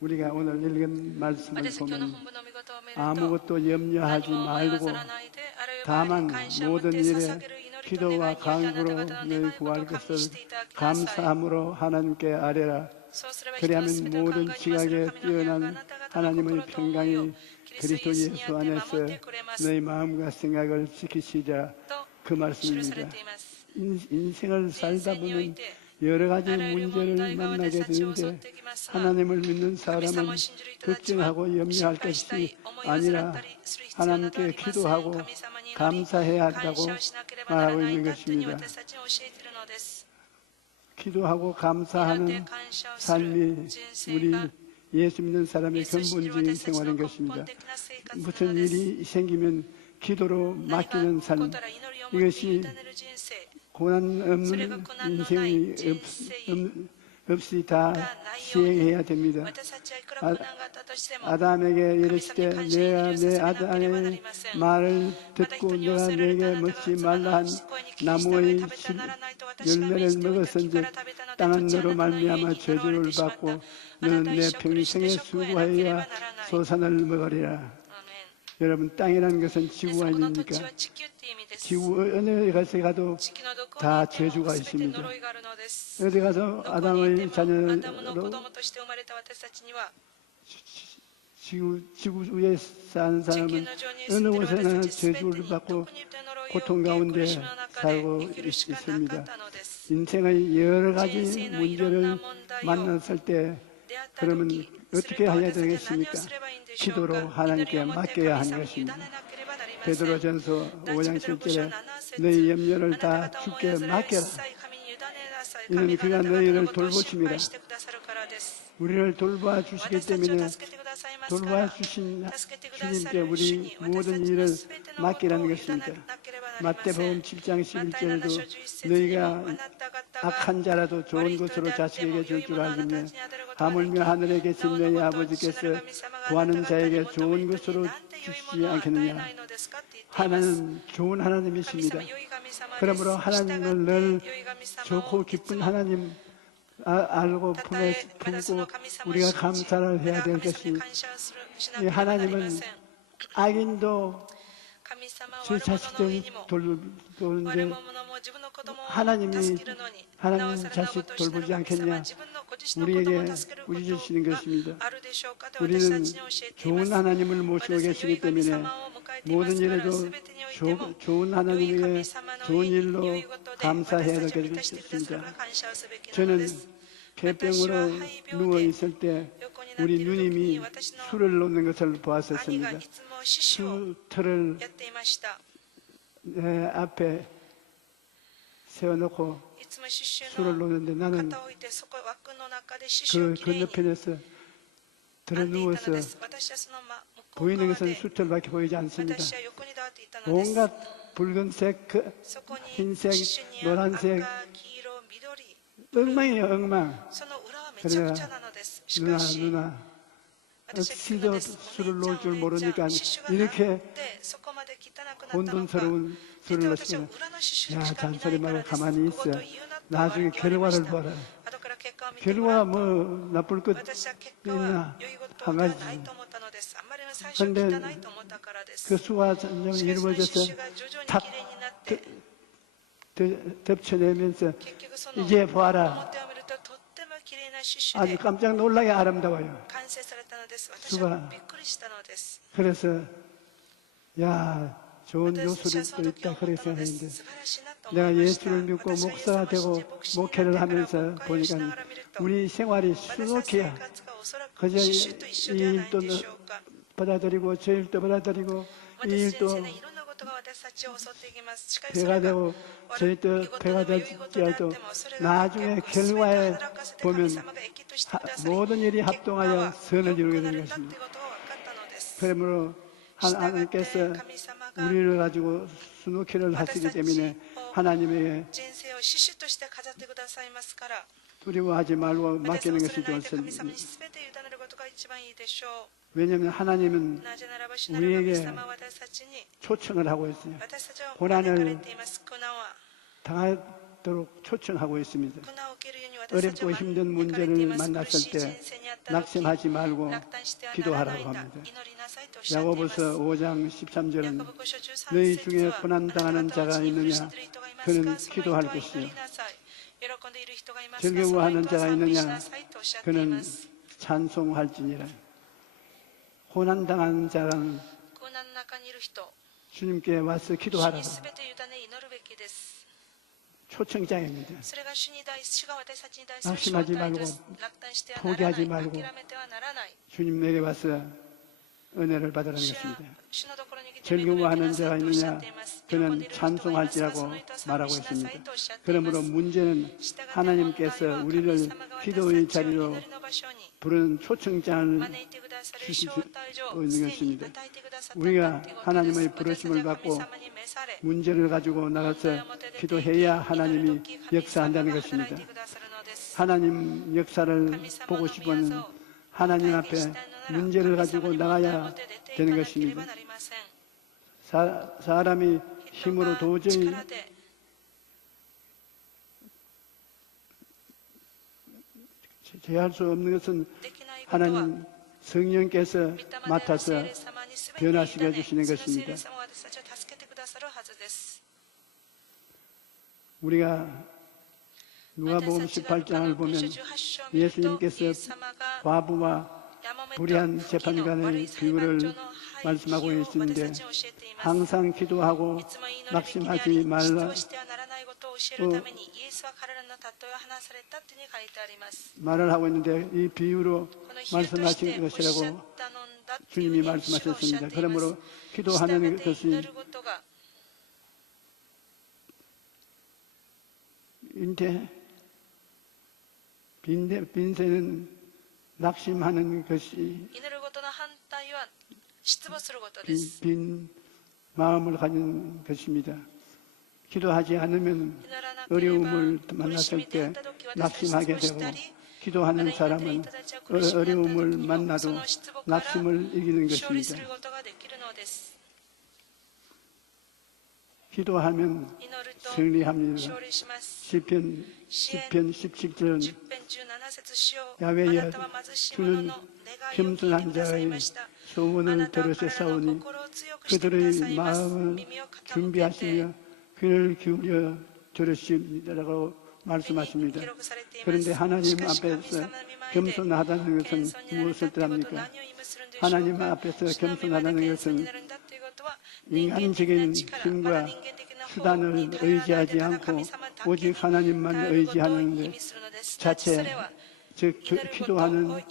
우리가 오늘 읽은 말씀을 보면 아무것도 염려하지 말고 다만 모든 일에 기도와 간구로 너희 구할 것을 감사함으로 하나님께 아뢰라. 그리하면 모든 지각에 뛰어난 하나님의 평강이 그리스도 예수 안에서 너희 마음과 생각을 지키시리라. 그 말씀입니다. 인생을 살다 보면 여러 가지 문제를 만나게 되는데 하나님을 믿는 사람은 걱정하고 염려할 것이 아니라 하나님께 기도하고 감사해야 한다고 말하고 있는 것입니다. 기도하고 감사하는 삶이 우리 예수 믿는 사람의 근본적인 생활인 것입니다. 무슨 일이 생기면 기도로 맡기는 삶, 이것이 고난 없는 인생이 없이 다 시행해야 됩니다. 아담에게 이르실 때 내가 내 아들의 말을 듣고 내가 내게 먹지 말라 한 나무의 열매를 먹었은즉 땅은 너로 말미암아 저주를 받고 너는 내 평생에 수고하여야 소산을 먹으리라. 여러분, 땅이라는 것은 지구가 아닙니까? 지구 어느 곳에 가도 다 저주가 있습니다. 어디 가서 아담의 자녀로 지구 위에 사는 사람은 어느 곳에나 저주를 받고 고통 가운데 살고 있습니다. 인생의 여러 가지 문제를 만났을 때 그러면 어떻게 해야 되겠습니까? 기도로 하나님께 맡겨야 하는 것입니다. 베드로전서 5장 7절에 너희 염려를 다 주께 맡겨라. 이는 그가 너희를 돌보심이라. 우리를 돌봐주시기 때문에 돌봐주신 주님께 우리 모든 일을 맡기라는 것입니다. 마태복음 7장 11절에도 너희가 악한 자라도 좋은 것으로 자식에게 줄 줄 알며 하물며 하늘에 계신 너희 아버지께서 구하는 자에게 좋은 것으로 주시지 않겠느냐. 하나님은 좋은 하나님이십니다. 그러므로 하나님을 늘 좋고 기쁜 하나님 알고 품에 품고 우리가 감사를 해야 될 것입니다. 하나님은 악인도 제 자식들 돌보는데 하나님 자식 돌보지 않겠냐. 우리에게 부르시는 것입니다. 우리는 좋은 하나님을 모시고 계시기 때문에 모든 일에도 좋은 하나님에게 좋은 일로 감사해야 될 것입니다. 저는 폐병으로 누워 있을 때 우리 누님이 술을 놓는 것을 보았었습니다. 수틀을 내 앞에 세워놓고 술을 놓는데 나는 그 건너편에서 들어 누워서 보이는 것은 수틀밖에 보이지 않습니다. 온갖 붉은색, 흰색, 노란색, 엉망이에요, 엉망. 그래서 누나, 어찌도 술을 놓을 줄 모르니까 이렇게 혼돈스러운 술을 넣었으면 야, 잔소리 말고 가만히 있어. 나중에 결과를 봐라. 결과가 뭐 나쁠 것 있나? 한 가지. 그런데 그 수가 점점 이루어져서 탁 덮쳐내면서 이제 봐라. 아주 깜짝 놀라게 아름다워요. 수가. 그래서 야, 좋은 요술이 또 있다 그렇게 생각했는데 내가 예수를 믿고 목사가 되고 목회를 하면서 보니까 우리 생활이 수록해야 그저 이 일도 받아들이고 저 일도 받아들이고 이 일도 배가 되고 저희 때 배가 될지라도 나중에 결과에 보면 모든 일이 합동하여 선을 이루게 되는 것입니다. 그러므로 하나님께서 우리를 가지고 수놓기를 하시기 때문에 하나님에게 두려워하지 말고 맡기는 것이 좋습니다. 왜냐하면 하나님은 우리에게 초청을 하고 있어요. 고난을 당하도록 초청하고 있습니다. 어렵고 힘든 문제를 만났을 때 낙심하지 말고 기도하라고 합니다. 야고보서 5장 13절은 너희 중에 고난당하는 자가 있느냐 그는 기도할 것이요 즐거워하는 자가 있느냐 그는 찬송할지니라. 고난당하는 자는 주님께 와서 기도하라고 초청장입니다. 낙심하지 말고 포기하지 말고 주님에게 와서 은혜를 받으라는 것입니다. 즐거워하는 자가 있느냐 그는 찬송할지라고 말하고 있습니다. 그러므로 문제는 하나님께서 우리를 기도의 자리로 부르는 초청장을 주시고 있는 것입니다. 우리가 하나님의 부르심을 받고 문제를 가지고 나가서 기도해야 하나님이 역사한다는 것입니다. 하나님 역사를 보고 싶으면 하나님 앞에 문제를 가지고 나가야 되는 것입니다. 사람이 힘으로 도저히 제할 수 없는 것은 하나님 성령께서 맡아서 변화시켜 주시는 것입니다. 우리가 누가복음 18장을 보면 예수님께서 과부와 불의한 재판관의 비유를 말씀하고 있는데 항상 기도하고 낙심하지 말라 또 말을 하고 있는데 이 비유로 말씀하신 것이라고 주님이 말씀하셨습니다. 그러므로 기도하는 것이 빈세는 낙심하는 것이 빈 마음을 가진 것입니다. 기도하지 않으면 어려움을 만났을 때 낙심하게 되고 기도하는 사람은 어려움을 만나도 낙심을 이기는 것입니다. 기도하면 승리합니다. 시편 17절은 야훼여 주는 겸손한 자의 소원을 들으셨사오니 그들의 마음을 준비하시며 귀를 기울여 들으시라고 말씀하십니다. 그런데 하나님 앞에서 겸손하다는 것은 무엇을 뜻합니까? 하나님 앞에서 겸손하다는 것은 인간적인 힘과 수단을 의지하지 않고 오직 하나님만 의지하는 것 자체, 즉 기도하는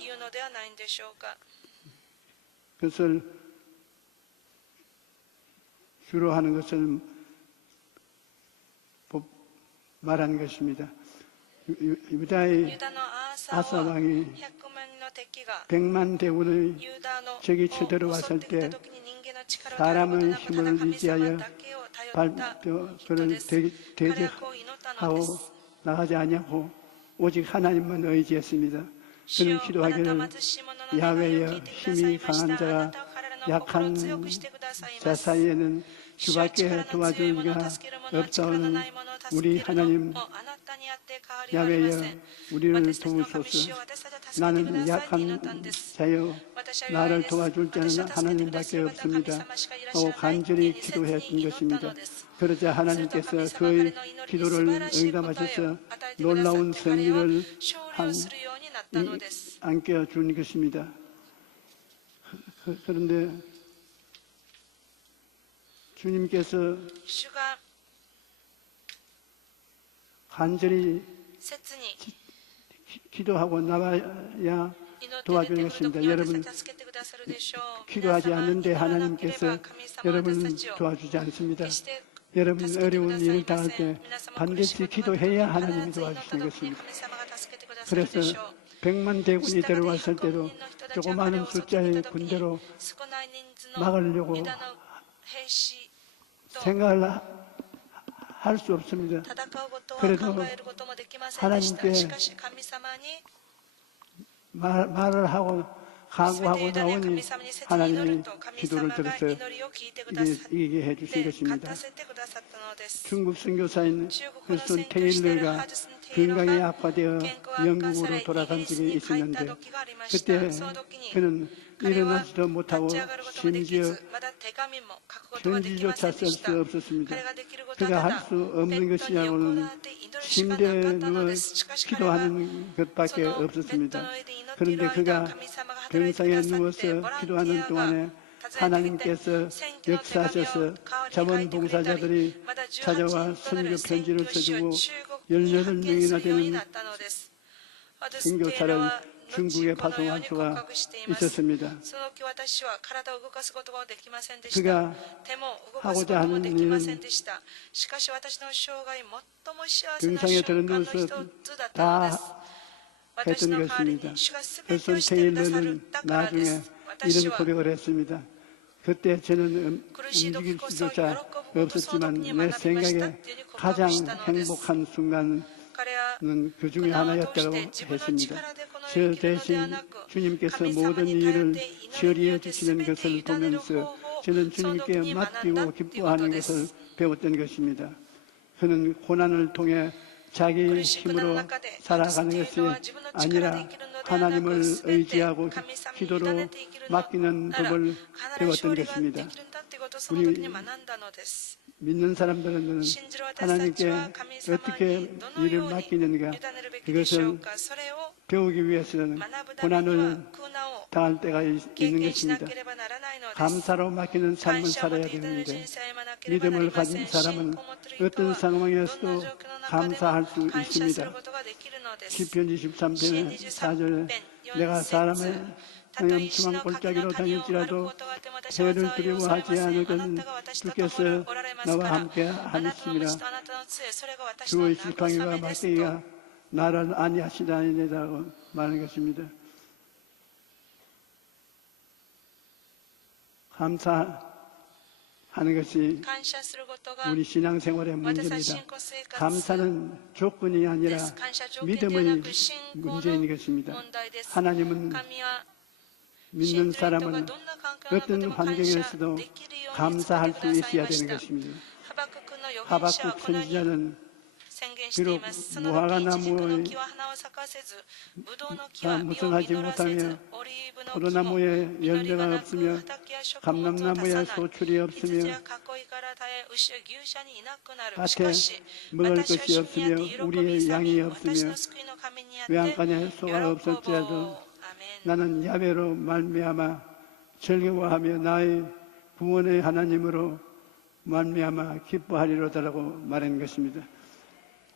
것을 주로 하는 것을 말하는 것입니다. 유다의 아사 왕이 100만 대군의 적이 쳐들어왔을 때 사람의 힘을 의지하여 발표를 대적하고 나가지 아니하고 오직 하나님만 의지했습니다. 그는 기도하기를 야훼여 힘이 강한 자가 약한 자 사이에는 주밖에 도와줄 이가 없사오는 우리 하나님 야훼여 우리를 도우소서. 나는 약한 자여 나를 도와줄 자는 하나님밖에 없습니다 하고 간절히 기도했던 것입니다. 그러자 하나님께서 그의 기도를 응답하셔서 놀라운 승리를 안겨준 것입니다. 그런데 주님께서 간절히 기도하고 나와야 도와주는 것입니다. 여러분 기도하지 않는데 하나님께서 여러분을 도와주지 않습니다. 여러분 어려운 일을 당할 때 반드시 기도해야 하나님이 도와주시는 것입니다. 그래서 100만 대군이 들어왔을 때도 조그마한 숫자의 군대로 막으려고 생각을 할 수 없습니다. 그래도 하나님께 말을 하고 각오하고 나오니 하나님이 기도를 들어서 이기게 해주신 것입니다. 중국 선교사인 힐슨 테일러가 건강이 악화되어 영국으로 돌아간 적이 있었는데 그때 그는 일어나지도 못하고 심지어 편지조차 쓸 수 없었습니다. 그가 할 수 없는 것이냐고는 침대에 누워 기도하는 것밖에 없었습니다. 그런데 그가 병상에 누워서 기도하는 동안에 하나님께서 역사하셔서 자원봉사자들이 찾아와 선교 편지를 써주고 18명이나 되는 선교사를 중국에 파송한 수가 있었습니다. 그가 하고자 하는 일은 병상에 들어누워서 다 했던 것입니다. 힐슨 테일러는 나중에 이런 고백을 했습니다. 그때 저는 움직일 수조차 없었지만 내 생각에 가장 행복한 순간은 그 중에 하나였다고 했습니다. 저 대신 주님께서 모든 일을 처리해 주시는 것을 보면서 저는 주님께 맡기고 기뻐하는 것을 배웠던 것입니다. 그는 고난을 통해 자기 힘으로 살아가는 것이 아니라 하나님을 의지하고 기도로 맡기는 법을 배웠던 것입니다. 우리 믿는 사람들은 하나님께 어떻게 일을 맡기는가 그것을 배우기 위해서는 고난을 당할 때가 있는 것입니다. 감사로 맡기는 삶을 살아야 되는데 믿음을 가진 사람은 어떤 상황에서도 감사할 수 있습니다. 시편 23편 4절에 내가 사람의 엄청난 골짜기로 다닐지라도 해를 두려워하지 않을 것은 주께서 나와 함께 하시니라. 주의 지팡이와 막대기가 나를 안위하시다니라고 말하는 것입니다. 감사하는 것이 우리 신앙생활의 문제입니다. 감사는 조건이 아니라 믿음의 문제인 것입니다. 하나님은 믿는 사람은 어떤 환경에서도 감사할 수 있어야 되는 것입니다. 하박국 선지자는 비록 무화과 나무의 무성하지 못하며 포도나무에 열매가 없으며 감람나무에 소출이 없으며 밭에 먹을 것이 없으며 우리의 양이 없으며 외양간에 소가 없을지라도 나는 야훼로 말미암아 즐거워하며 나의 구원의 하나님으로 말미암아 기뻐하리로다라고 말한 것입니다.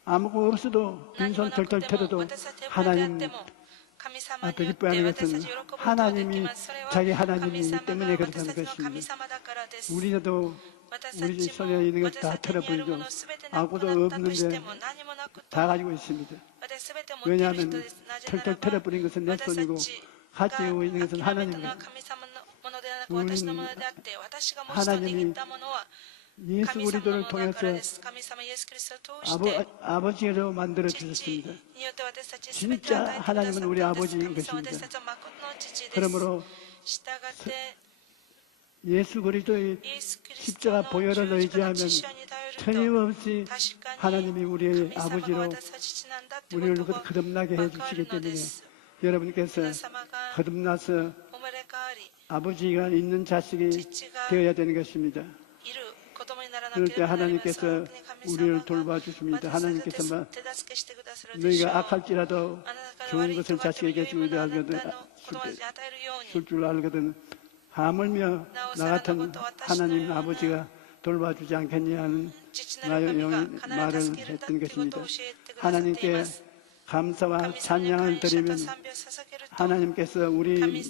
아무것도 없어도 빈손 털털 털어도 하나님 앞에 기뻐하는 것은 하나님이 자기 하나님이기 때문에 그렇다는 것입니다. 우리도 우리 손에 있는 것 다 털어버리죠. 아무것도 없는데 다 가지고 있습니다. 왜냐하면 털털 털어버린 것은 내 손이고 가지고 있는 것은 하나님입니다. 우리는 하나님이 예수 그리스도를 통해서 아버지로 만들어 주셨습니다. 진짜 하나님은 우리 아버지인 것입니다. 그러므로 예수 그리스도의 십자가 보혈을 의지하면 틀림없이 하나님이 우리의 아버지로 우리를 거듭나게 해주시기 때문에 여러분께서 거듭나서 아버지가 있는 자식이 되어야 되는 것입니다. 그럴 때 하나님께서 우리를 돌봐주십니다. 하나님께서 너희가 악할지라도 좋은 것을 자식에게 주기도 알거든 줄 줄 알거든 하물며 나 같은 하나님 아버지가 돌봐주지 않겠냐는 말을 했던 것입니다. 하나님께 감사와 찬양을 드리면 하나님께서 우리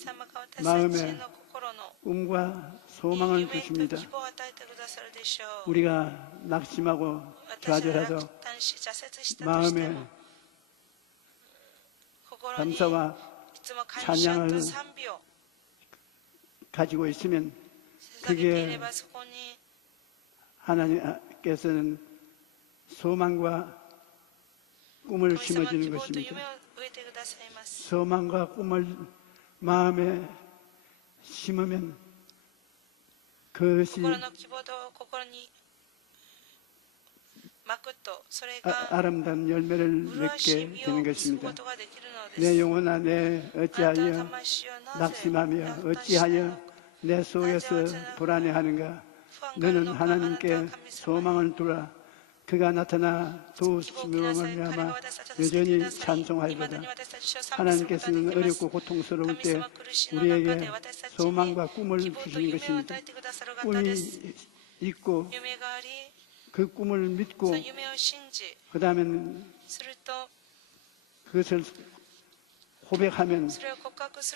마음에 꿈과 소망을 주십니다. 우리가 낙심하고 좌절하도 마음에 감사와 찬양을 가지고 있으면 그게 하나님께서는 소망과 꿈을 심어주는 것입니다. 소망과 꿈을 마음에 심으면 그것이 아름다운 열매를 맺게 되는 것입니다. 내 영혼아, 내 어찌하여 낙심하며 어찌하여 내 속에서 불안해하는가? 너는 하나님께 소망을 두라. 그가 나타나 도우심으로 말미암아 여전히 찬송하리로다. 하나님께서는 어렵고 고통스러울 때 우리에게 소망과 꿈을 주시는 것입니다. 꿈이 있고 그 꿈을 믿고 그 다음에 그것을 고백하면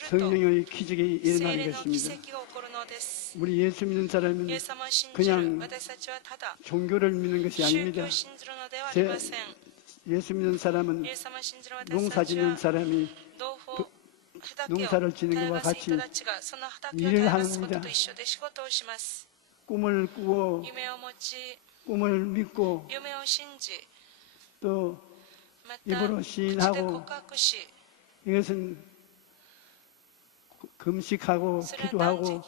성령의 기적이 일어나는 것입니다. 우리 예수 믿는 사람은 그냥 종교를 믿는 것이 아닙니다. 예수 믿는 사람은 농사 짓는 사람이 농사를 짓는 것과 같이 일을 합니다. 꿈을 꾸고 꿈을 믿고 또 입으로 시인하고 이것은 금식하고 기도하고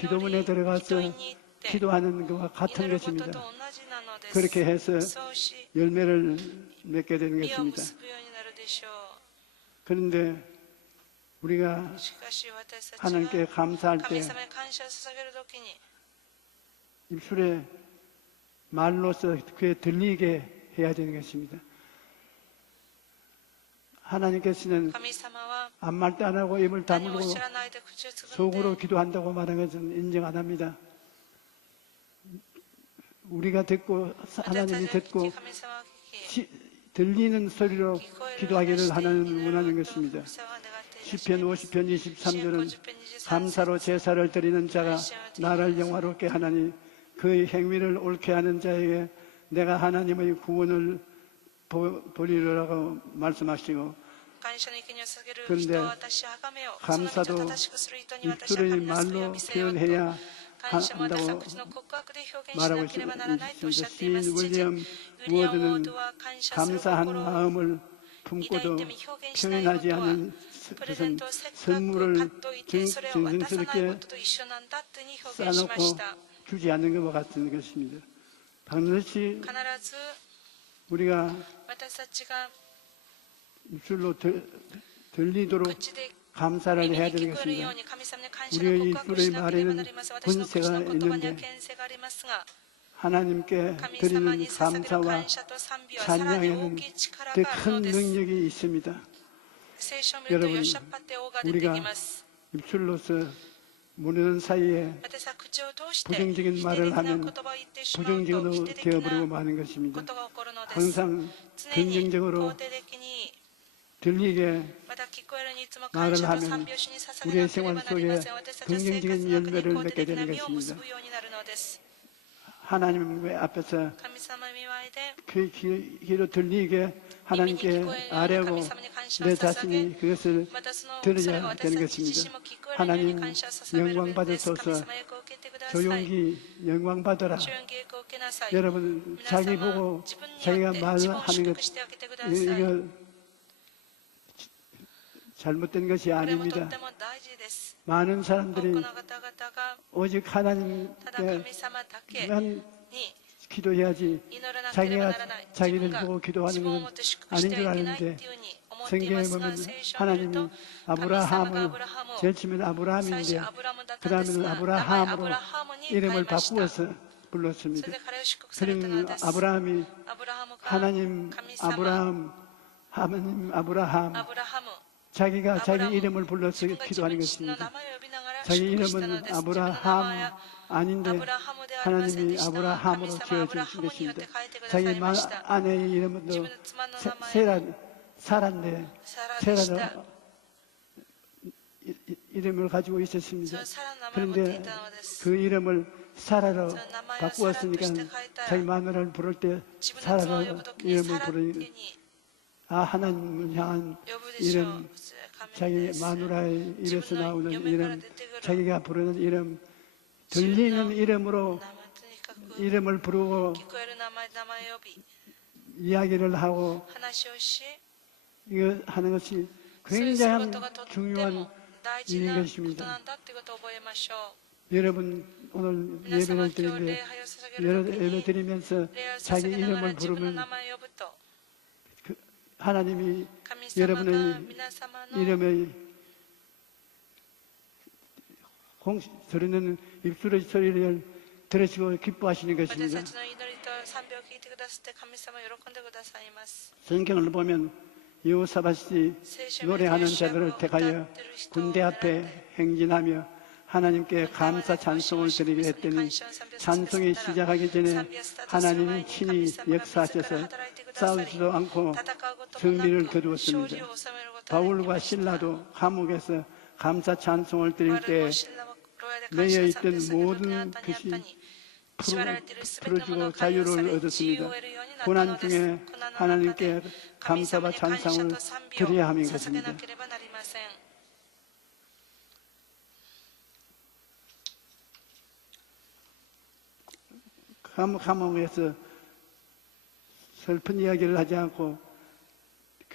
기도문에 들어가서 기도하는 것과 같은 것입니다. 그렇게 해서 열매를 맺게 되는 것입니다. 그런데 우리가 하나님께 감사할 때 입술에 말로써 귀에 들리게 해야 되는 것입니다. 하나님께서는 아무 말도 안 하고 입을 다물고 속으로 기도한다고 말하는 것은 인정 안 합니다. 우리가 듣고 하나님이 듣고 들리는 소리로 기도하기를 하나님은 원하는 것입니다. 시편 50편 23절은 감사로 제사를 드리는 자가 나를 영화롭게 하나니 그의 행위를 옳게 하는 자에게 내가 하나님의 구원을 보리라고 말씀하시고, 그런데 감사도 입술의 말로 표현해야 한다고 말하고 있습니다. 시인 윌리엄 워드는 감사한 마음을 품고도 표현하지 않은 것은 선물을 정성스럽게 쌓아놓고 주지 않는 것과 같은 것입니다. 반드시 우리가 입술로 들리도록 감사를 해야 되는 것입니다. 우리의 입술의 말에는 권세가 있는데 하나님께 드리는 감사와 찬양에는 더 큰 능력이 있습니다. 여러분, 우리가 입술로서 모르는 사이에 부정적인 말을 하면 부정적으로 되어버리고 마는 것입니다. 항상 긍정적으로 들리게 말을 하면 우리의 생활 속에 긍정적인 열매를 맺게 되는 것입니다. 하나님 앞에서 그 귀로 들리게 하나님께 아뢰고 내 자신이 그것을 들어야 되는 것입니다. 하나님 영광 받으소서. 조용히 영광 받아라. 여러분, 자기 보고 자기가 말하는 것 이거 잘못된 것이 아닙니다. 많은 사람들이 오직 하나님께만 기도해야지 자기가 자기를 보고 기도하는 건 아닌 줄 아는데, 성경에 보면 하나님이 아브라함을 제일 처음에는 아브라함인데 그 다음에는 아브라함으로 이름을 바꾸어서 불렀습니다. 그러면 아브라함이 하나님 아브라함 자기가 자기 이름을 불러서 기도하는 것입니다. 자기 이름은 아브라함 아닌데 하나님이 아브라함으로 지어주신 것입니다. 자기 아내의 이름은 사라인데 세라도 이름을 가지고 있었습니다. そのサラの名前を持って 그런데 いたのです 그 이름을 사라로 その名前を 바꾸었으니까 サラとして変えたら 자기 마누라를 부를 때 自分の妻を呼 사라로 ぶときに 이름을 サラっていう 부르니 に 아 하나님을 향한 呼ぶでしょう 이름 普通神 자기 です 마누라의 입에서 自分の 나오는 嫁から 이름 出てくる 자기가 부르는 이름 自分の 들리는 이름으로 名前とにかく 이름을 부르고 聞こえる名前呼び 이야기를 하고 話をし 이거 하는 것이 それするこ 굉장한 とがとって 중요한 も大事 일인 なこと 것입니다. なんだっていうことを覚えましょう 여러분 오늘 皆様 예배를 今日 드리는데 礼拝を捧げるとき 예배 に 드리면서 礼を 자기 捧げながら 이름을 自分の 부르면 名前を呼ぶと 하나님이 神様が 여러분의 皆様の 이름의 들으는 입술의 소리를 들으시고 기뻐하시는 私 것입니다. たちの祈りと賛美を聞いてくださって神様喜んでくださいます 성경을 보면 여호사밧이 聖書を見て 노래하는 ヨシュアが 자들을 歌って 택하여 る人を 군대 狙っ 앞에 て 행진하며 하나님께 감사 찬송을 드리게 했더니 찬송이 시작하기 전에 하나님이 친히 역사하셔서 싸우지도 않고 승리를 거두었습니다. 바울과 신라도 감옥에서 감사 찬송을 드릴 때 매여 있던 모든 것이 풀어지고 자유를 얻었습니다. 고난 중에 하나님께 감사와 찬송을 드려야 하는 것입니다. 감옥에서 슬픈 이야기를 하지 않고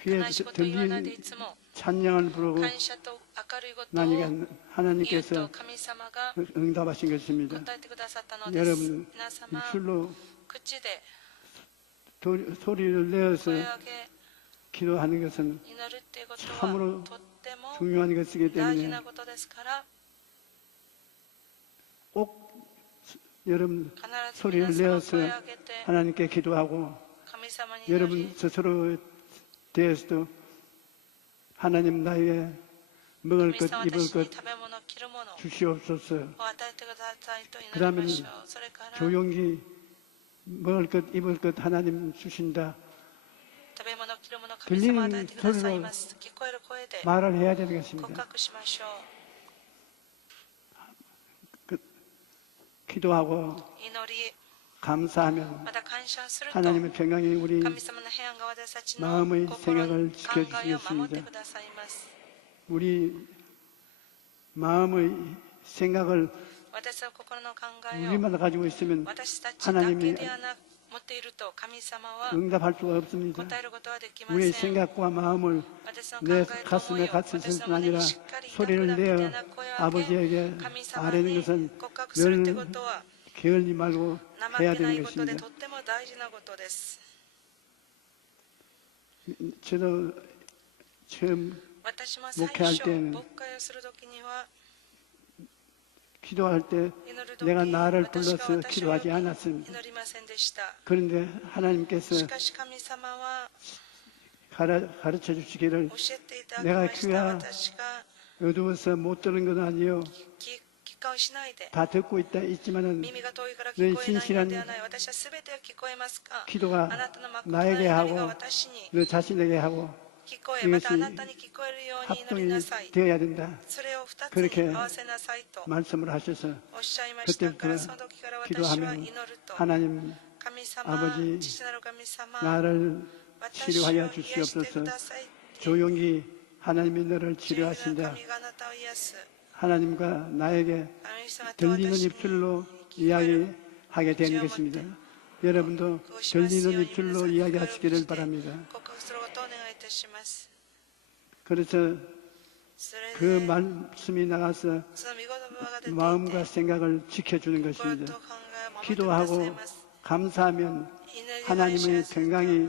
귀에 悲しいことを言わないで 들리는 いつも 찬양을 부르고 感謝と明るいことを 나니까 言う 하나님께서 と神様が 응답하신 것입니다. 答えてくださったのです 여러분 皆様 입술로 口で 소리를 내어서 声を上げ 기도하는 것은 祈るっていうことは 참으로 とっても 중요한 것이기 大事 때문에 なことですから 꼭 여러분 必ず 소리를 皆様 내어서 声を上げて 하나님께 기도하고 神様に祈 여러분 り 스스로 대해서도 하나님 나에게 먹을 神 것 様 입을 私に 것 食べ物着るものを 주시옵소서. 与えてくださいと祈り 그러면 ましょうそれから 조용히 먹을 것 입을 것 하나님 주신다 食べ物着るものを神様与えてください 들리는 ます聞こえる声で 말을 해야 되는 告 것입니다. 白しましょう 기도하고 祈り 감사하면 また感謝すると 하나님의 평강이 우리 神様の平安が私たちの 마음의 心の 생각을 考えを守って 지켜주시겠습니다. くださいます 우리 마음의 생각을 私の心の考えを 우리만 가지고 있으면 私たちだけ 하나님이 ではなく持っていると神様は 응답할 수가 없습니다. 答えることはできま 우리의 せん 생각과 마음을 私の考 내 えと思い 가슴에 を 갖춘 私の 것은 胸 아니라 にしっかり抱く 소리를 だけ 내어 でなく声を上げ 아버지에게 神様 아뢰는 に 것은 告白するってこ 늘 とは 게을리 말고 怠 해야 けな 되는 いことで 것입니다. とっても大事なことです 저도 처음 私も最 목회할 初 때는 牧会をするときには 기도할 때 祈るとき 내가 나를 私が 불러서 私を呼 기도하지 び 않았습니다. 祈りませんでした 그런데 하나님께서 しかし神様は 가르쳐 주시기를 教えていただき 내가 ました 귀가 私が 어두워서 못 들은 건 아니요 聞かをしないで 다 듣고 있지만은 耳が遠いから聞こえない 진실한 のではない私は全てを聞こえますか 기도가 あなたの誠な 나에게 祈りが 하고 私に 너 자신에게 하고 聞こえまたあなたに聞こえるように祈り 합동이 なさい 되어야 된다. それを二つ 그렇게 に合わせなさいと 말씀을 하셔서 おっしゃいましたから 그때부터 その時から私は 기도하면 祈ると 하나님 神様 아버지 父なる神様 나를 私を 치료하여 癒して 주시옵소서. ください 조용히 하나님이 너를 主よ 치료하신다. 神があなたを癒す 하나님과 나에게 神様と 들리는 私に 입술로 이야기하게 되는 것입니다. 여러분도 들리는 입술로 이야기하시기를 바랍니다. 告白することをお願いいたします 그래서 それ 그 で 말씀이 나가서 その御言葉が出ていて 마음과 생각을 지켜주는 心と 것입니다. 考えを守ってください 기도하고 ます 감사하면 祈りを 하나님의 愛し合う 평강이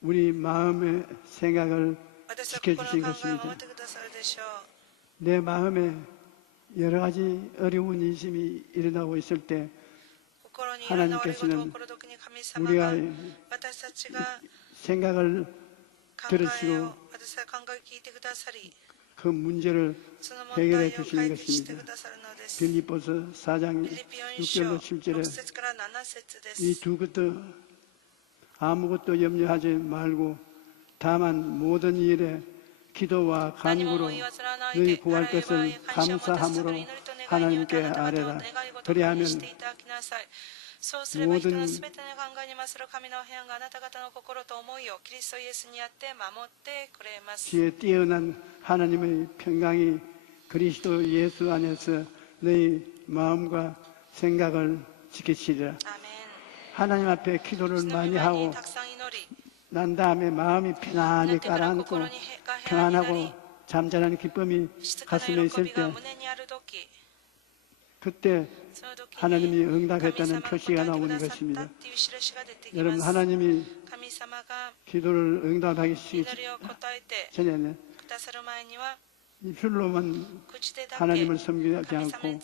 우리 마음의 생각을 私は 지켜주신 心の考えを守 것입니다. ってくださるでしょう 내 마음에 여러 가지 어려운 인심이 일어나고 있을 때 心にいろんな悪いことが起こるときに神様 우리가 が私たちが 생각을 考え 들으시고 を私たちが考えを聞いてくださり 그 문제를 その問 해결해 題を 주시는 解決して 것입니다. くださるのです 빌립보서 4장 フィリピ4章 6절로 7절에 6節から7節です 이 두 것도 아무것도 염려하지 말고 다만 모든 일에 기도와 간구로 너희 구할 것을 감사함으로 하나님께 아뢰라. 그리하면 모든 지혜 뛰어난 하나님의 평강이 그리스도 예수 안에서 너희 마음과 생각을 지키시리라. 하나님 앞에 기도를 많이 하고 난 다음에 마음이 편안히 가라앉고 평안하고 잠자는 기쁨이 가슴에 있을 때 그때 하나님이 응답했다는 표시가 나오는 것입니다. 여러분, 하나님이 기도를 응답하기 전에는 입술로만 하나님을 섬기지 않고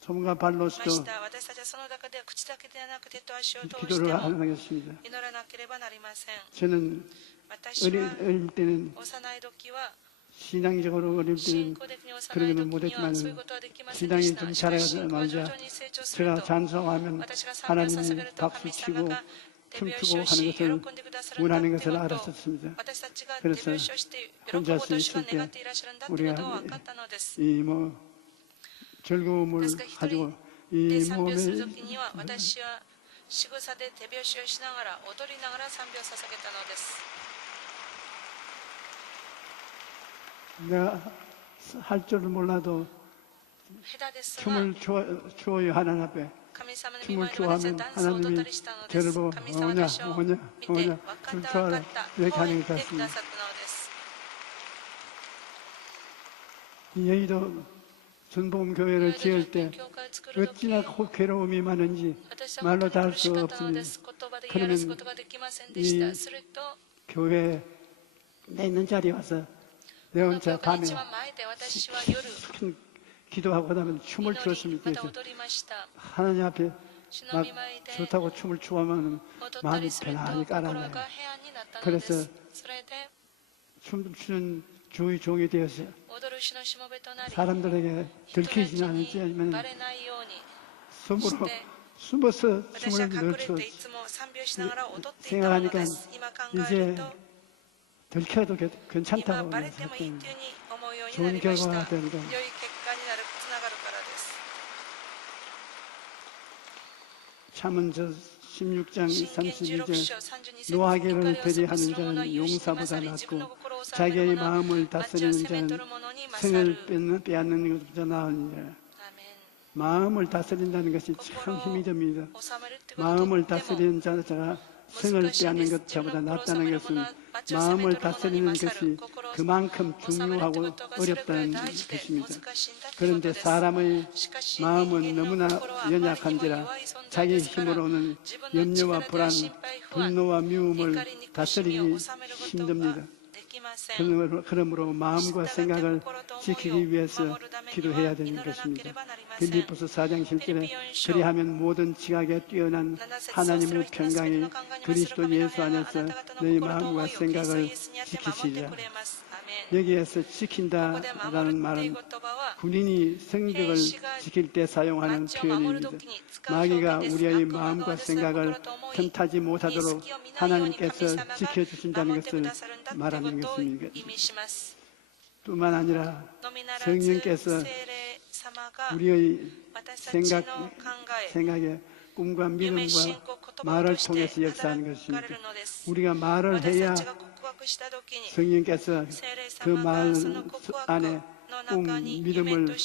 손과 발로서도 기도를 하는 것입니다. 저는 어릴 때는 신앙적으로 어릴 때는 그러기는 못했지만 신앙이 좀 자라가자마자 제가 찬송하면 하나님이 박수치고 춤추고 하는 것을 원하는 것을 알았었습니다. 그래서 혼자서 있을 때 우리가 이 즐거움을 가지고 이 몸에 내가 할 줄을 몰라도 춤을 추어요. 하나님 앞에 춤을 추어하면 하나님이 저를 보고 오냐 춤 추어라 이렇게 하는 것 같습니다. 여의도 전복음교회를 지을 때 어찌나 괴로움이 많은지 말로 다 할 수 없습니다. 그러면 이 교회에 내 있는 자리에 와서 내 혼자 밤에 기도하고 그다음에 춤을 추었습니다. 하나님 앞에 막 좋다고 춤을 추면 마음이 편안히 깔아놔요. 그래서 춤추는 주의 종이 되어서 사람들에게 들키지는 않지만 숨어서 춤을 늘 추어 생각하니까 이제 들켜도 괜찮다고 생각합니다. 좋은 결과가 됩니다. 잠언서 16장 32절 노하기를 배려하는 자는 용사보다 낫고 자기의 마음을 다스리는 자는 성을 빼앗는 것보다 나으니라. 마음을 다스린다는 것이 참 힘이 됩니다. 마음을 다스리는 자가 성을 빼앗는 것보다 낫다는 것은 마음을 다스리는 것이 그만큼 중요하고 어렵다는 것입니다. 그런데 사람의 마음은 너무나 연약한지라 자기 힘으로는 염려와 불안, 분노와 미움을 다스리기 힘듭니다. 그러므로 마음과 생각을 지키기 위해서 기도해야 되는 것입니다. 빌립보서 4장 7절에 그리하면 모든 지각에 뛰어난 하나님의 평강이 그리스도 예수 안에서 너희 마음과 생각을 지키시리라. 여기에서 지킨다라는 말은 군인이 성벽을 지킬 때 사용하는 표현입니다. 마귀가 우리의 마음과 생각을 틈타지 못하도록 하나님께서 지켜주신다는 것을 말하는 것입니다. 뿐만 아니라 성령께서 우리의 생각에 꿈과 믿음과 말을 통해서 역사하는 것입니다. 우리가 말을 해야 성령께서 그 말 안에 꿈, 믿음을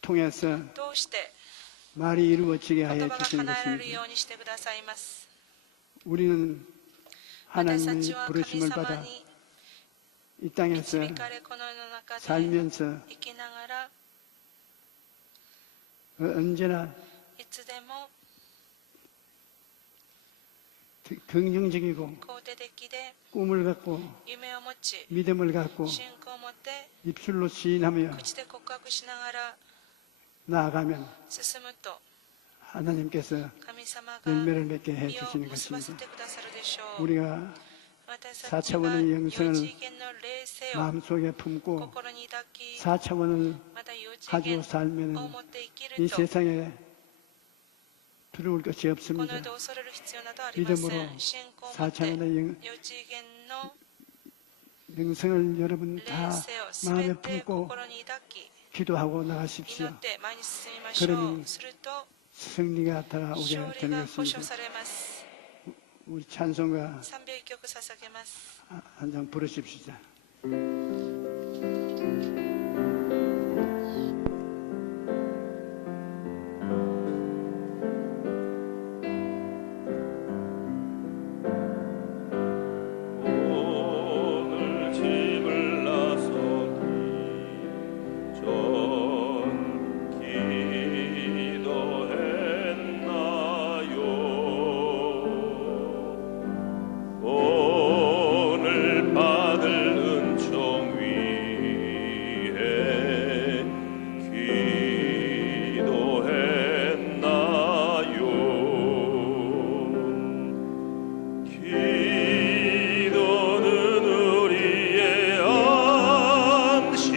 통해서 말이 이루어지게 하여 주시는 것입니다. 우리는 하나님의 부르심을 받아 이 땅에서 살면서 언제나 긍정적이고 꿈을 갖고 믿음을 갖고 입술로 시인하며 나아가면 하나님께서 열매를 맺게 해주시는 것입니다. 우리가 4차원의 영성을 마음속에 품고 4차원을 가지고 살면 이 세상에 두려울 것이 없습니다. 믿음으로 4차원의 영성을 여러분 다 霊性をす 마음에 べて 품고 心に抱き 기도하고 祈 나가십시오. って前に進みましょ 그러면 う。すると 승리가 다가오게 勝利 되는 が保証 것입니다. されます。 우리 찬송가 賛美曲捧げます。 한 장 부르십시다. 오늘 집을 나서니 전 기도했나요? 오늘 받을 은총 위해 기도했나요? 기도는 우리의 안식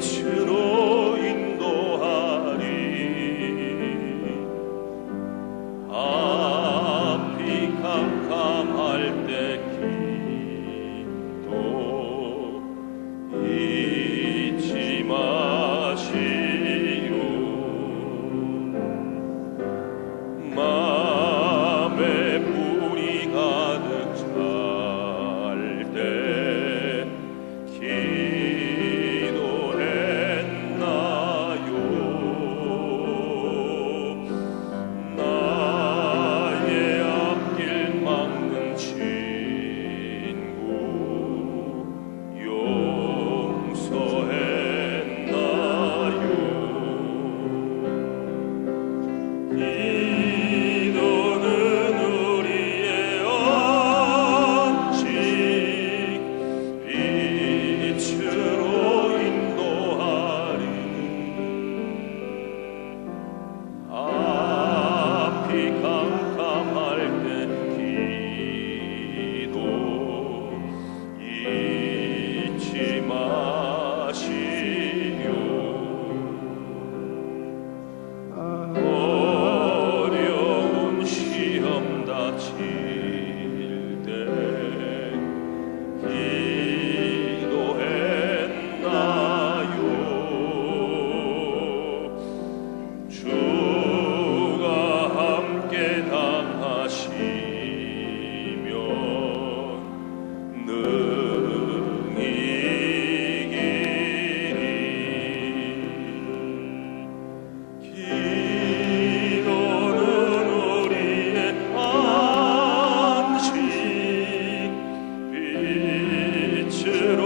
빛으로 인도하리 앞이 캄캄할 때 기도 잊지 마시오 맘에 불이 가득 찰 때 기도했나요? 나의 앞길 막는 친구 용서했나요? 기도는 우리의 안식 빛으로 인도하리 앞이 캄캄할 때 기도 잊지 마시오 어려운 시험 다칠 때 기도했나요? 주가 함께 당하시면 능히 이기리 기도는 우리의 안식 빛으로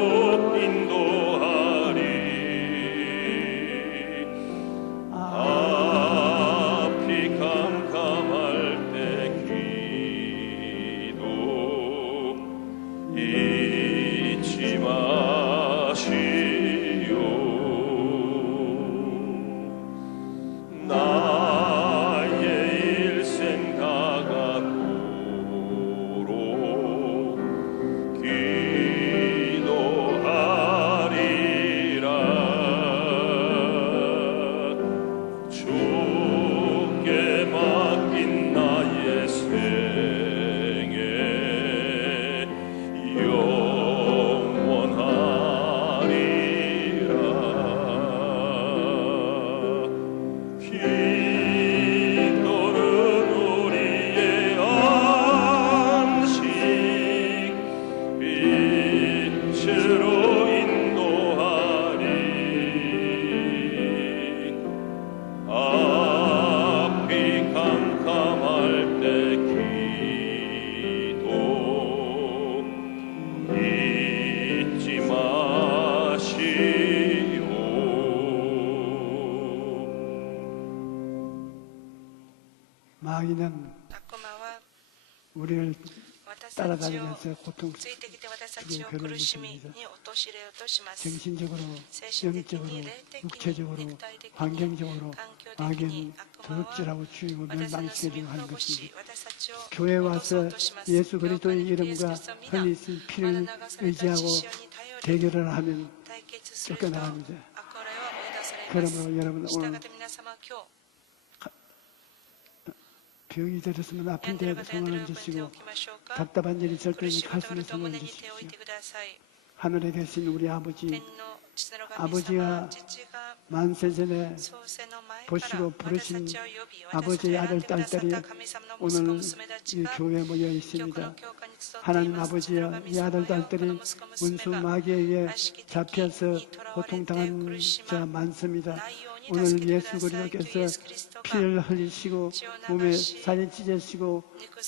인도하리 앞이 캄캄할 때 기도 잊지 마시오 나의 일생 다가도록 기도하리라 주께 맡긴 나의 생애 영원하리라 기도는 우리의 안식 빛으로 인도하리 앞이 캄캄할 때 기도 잊지 마시오 마귀는 悪魔は 우리를 私たちを 따라다니면서 고통 ついてきて私たちを苦しみに陥れようとします。 정신적으로, 精神的 영적으로, に、霊的に、 육체적으로, 肉体的に、 환경적으로 環境的に 악은 悪魔は 도둑질하고 죽이고 私たちの 멸망시키려고 罪を 하는 滅ぼし 것입니다. 私たちを 교회에 滅ぼそ 와서 うとします。 예수 그리스도의 教会に来てイエ 이름과 スキリストの 흘린 皆 피를 まだ流された 의지하고 血潮に頼り 대결을 하면 対決すると悪 쫓겨나갑니다. 霊は追い出されます。 그러므로 여러분 従っ 오늘 て皆様今日 병이 들었으면 아픈 데에도 손을 얹으시고 답답한 일이 있을 때는 가슴에 손을 얹으십시오. 하늘에 계신 우리 아버지, 아버지가 만세전에 보시고 부르신 아버지의 아들, 딸들이 오늘 이 교회에 모여 있습니다. 하나님 아버지여, 이 아들, 딸들이 원수 마귀에게 잡혀서 고통당한 자 많습니다. 오늘 예수 그리스도께서 피를 흘리시고 몸에 살이 찢으시고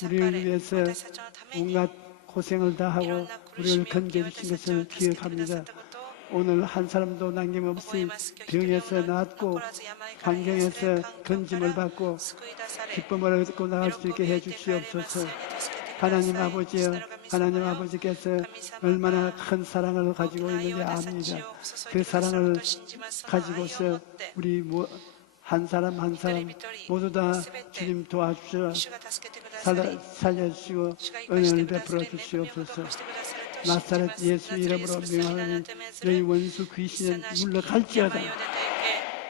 우리를 위해서 온갖 고생을 다하고 우리를 건져주신 것을 기억합니다. 오늘 한 사람도 남김없이 병에서 낫고 환경에서 건짐을 받고 기쁨을 얻고 나갈 수 있게 해주시옵소서. 하나님 아버지여, 하나님 아버지께서 얼마나 큰 사랑을 가지고 있는지 압니다. 그 사랑을 가지고서 우리 한 사람 한 사람 모두 다 주님 도와주셔 살려주시고 은혜를 베풀어 주시옵소서. 나사렛 예수 이름으로 명하니 너희 원수 귀신은 물러갈지어다.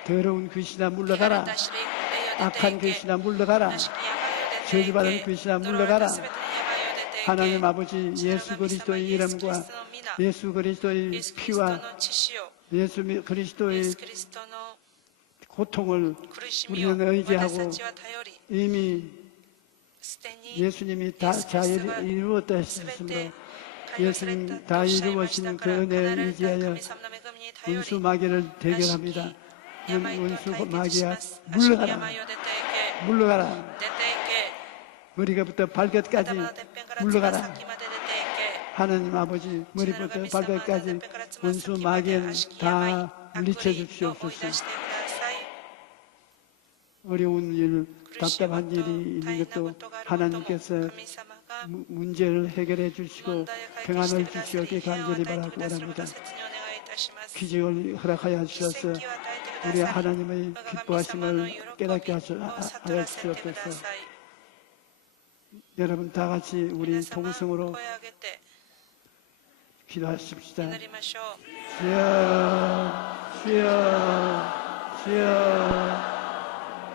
더러운 귀신아 물러가라. 악한 귀신아 물러가라. 저주받은 귀신아 물러가라. 하나님 아버지, 예수 그리스도의 이름과 예수 그리스도의 피와 예수 그리스도의 고통을 우리는 의지하고 이미 예수님이 다 잘 이루었다 하셨으므로 예수님 다 이루어진 그 은혜에 의지하여 원수 마귀를 대결합니다. 원수 마귀야 물러가라. 물러가라. 머리부터 발끝까지 물러가라. 하나님 아버지, 머리부터 발끝까지 원수 마귀는 다 물리쳐 주시옵소서. 어려운 일, 답답한 일이 있는 것도 하나님께서 문제를 해결해 주시고 평안을 주시옵게 간절히 바라고 원합니다. 기적을 허락하여 주셔서 우리 하나님의 기뻐하심을 깨닫게 하여 주시옵소서. 여러분 다 같이 우리 동성으로 기도하십시다. 주여, 주여, 주여.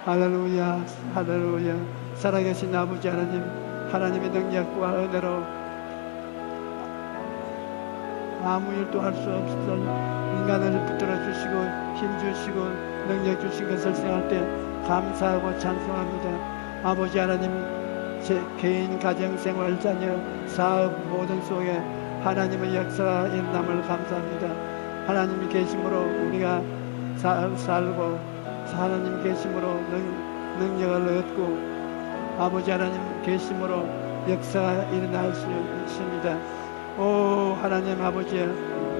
할렐루야, 할렐루야. 살아계신 아버지 하나님, 하나님의 능력과 은혜로 아무 일도 할 수 없을 인간을 붙들어 주시고 힘 주시고 능력 주신 것을 생각할 때 감사하고 찬송합니다. 아버지 하나님, 제 개인 가정 생활 자녀 사업 모든 속에 하나님의 역사가 일어남을 감사합니다. 하나님이 계심으로 우리가 살고 하나님 계심으로 능력을 얻고 아버지 하나님 계심으로 역사가 일어날 수 있습니다. 오 하나님 아버지여,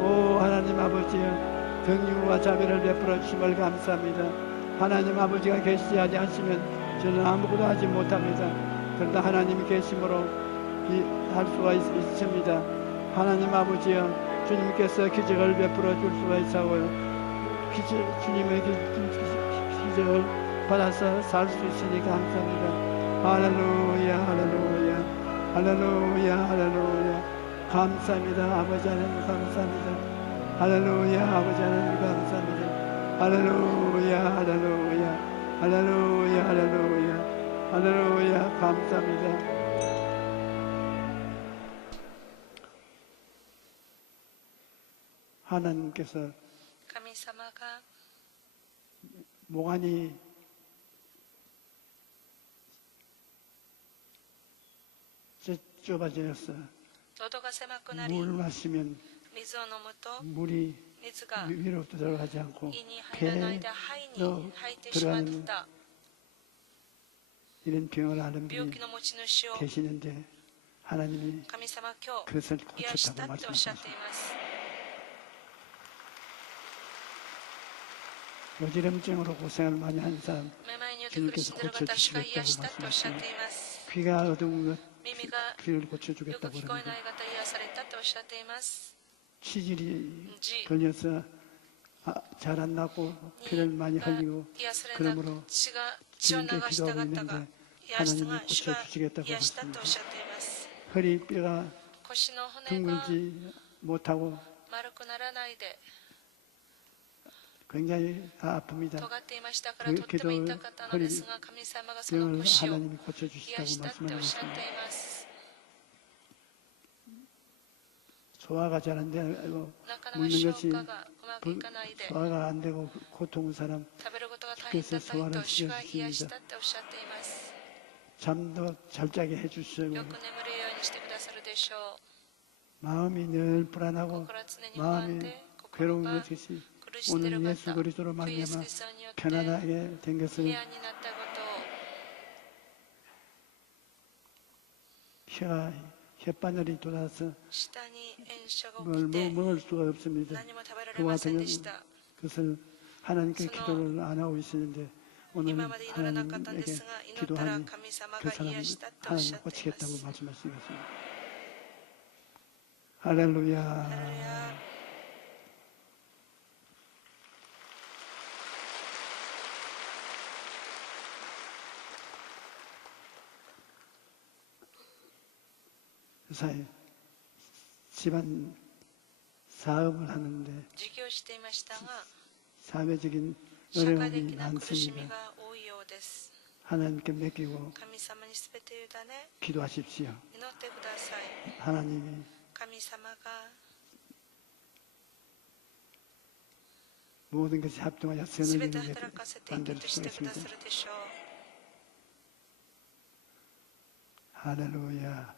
오 하나님 아버지여, 긍휼과 자비를 베풀어 주심을 감사합니다. 하나님 아버지가 계시지 않으시면 저는 아무것도 하지 못합니다. 그러나 하나님이 계심으로 할 수가 있습니다. 하나님 아버지여, 주님께서 기적을 베풀어 줄 수가 있어요. 주님의 기적을 받아서 살 수 있으니 감사합니다. 할렐루야, 할렐루야, 할렐루야, 할렐루야. 감사합니다. 아버지 하나님 감사합니다. 할렐루야, 아버지 하나님 감사합니다. 할렐루야, 할렐루야, 할렐루야, 할렐루야, 할렐루야. 감사합니다. 하나님께서 몽환이 좁아졌어. 물 마시면 물이 위로 들어가지 않고 배로 들어가는 이런 병을 앓는 분이 계시는데 하나님이 그것을 고쳤다고 말씀하셨습니다. 여지럼증으로 고생을 많이 한 사람 주님께서 고쳐주시겠다고 말씀하십니다. 귀가 어두운 것 귀를 고쳐주겠다고 합니다. 치질이 걸려서 잘 안 나고 피를 많이 흘리고 그러므로 주님께 기도하고 있는데 하나님이 고쳐주시겠다고 하십니다. 허리뼈가 둥글지 못하고 굉장히 아픕니다. 尖っていましたからとっても痛かったのですが、神様がその 병을 腰を 하나님이 癒 고쳐주시다고 したっておっしゃって 말씀하셨습니다. います。 소화가 잘 안 되고 なかなか 먹는 消 것이 化がうまくいかないで 소화가 안 되고 고통은 사람 食べることが大変だった人を主が癒したっておっしゃっています。 잠도 잘 자게 해주시고 よく眠るようにしてくださるでしょう。 마음이 늘 불안하고 心は常に不安 마음이 で、心 괴로운 が 것이 苦しんでい 오늘 る 예수 方、 그리스도로 主イエス 말미암아 キリストによって 편안하게 된 平 것을 安になったことを 혀가 혓바늘이 돋아서 下に炎症が起 뭘 きて 먹을 수가 없습니다. 何も食べられ 그와 ません 같은 でした。 것을 하나님께 그래서 기도를 안 하고 있었는데 오늘 今まで祈らなかったんで 하나님에게 すが、祈ったら 기도하니 神様 그 が 사람을 癒したっておっしゃ 하나님 っていま 고치겠다고 す。 말씀하시겠습니다. 할렐루야. ハレルヤ。 사이 집안 사업을 하는데 事業していましたが、 사회적인 社会 어려움이 的な苦しみ 많습니다. が多いようです。 하나님께 맡기고 神様にすべて委ね、 기도하십시오. 祈ってください。 하나님이 神様が 모든 것이 합동하여 す 선을 べて 이루게 働かせてい 만들 きと 수 してくだ 있습니다. さるでしょう。 할렐루야.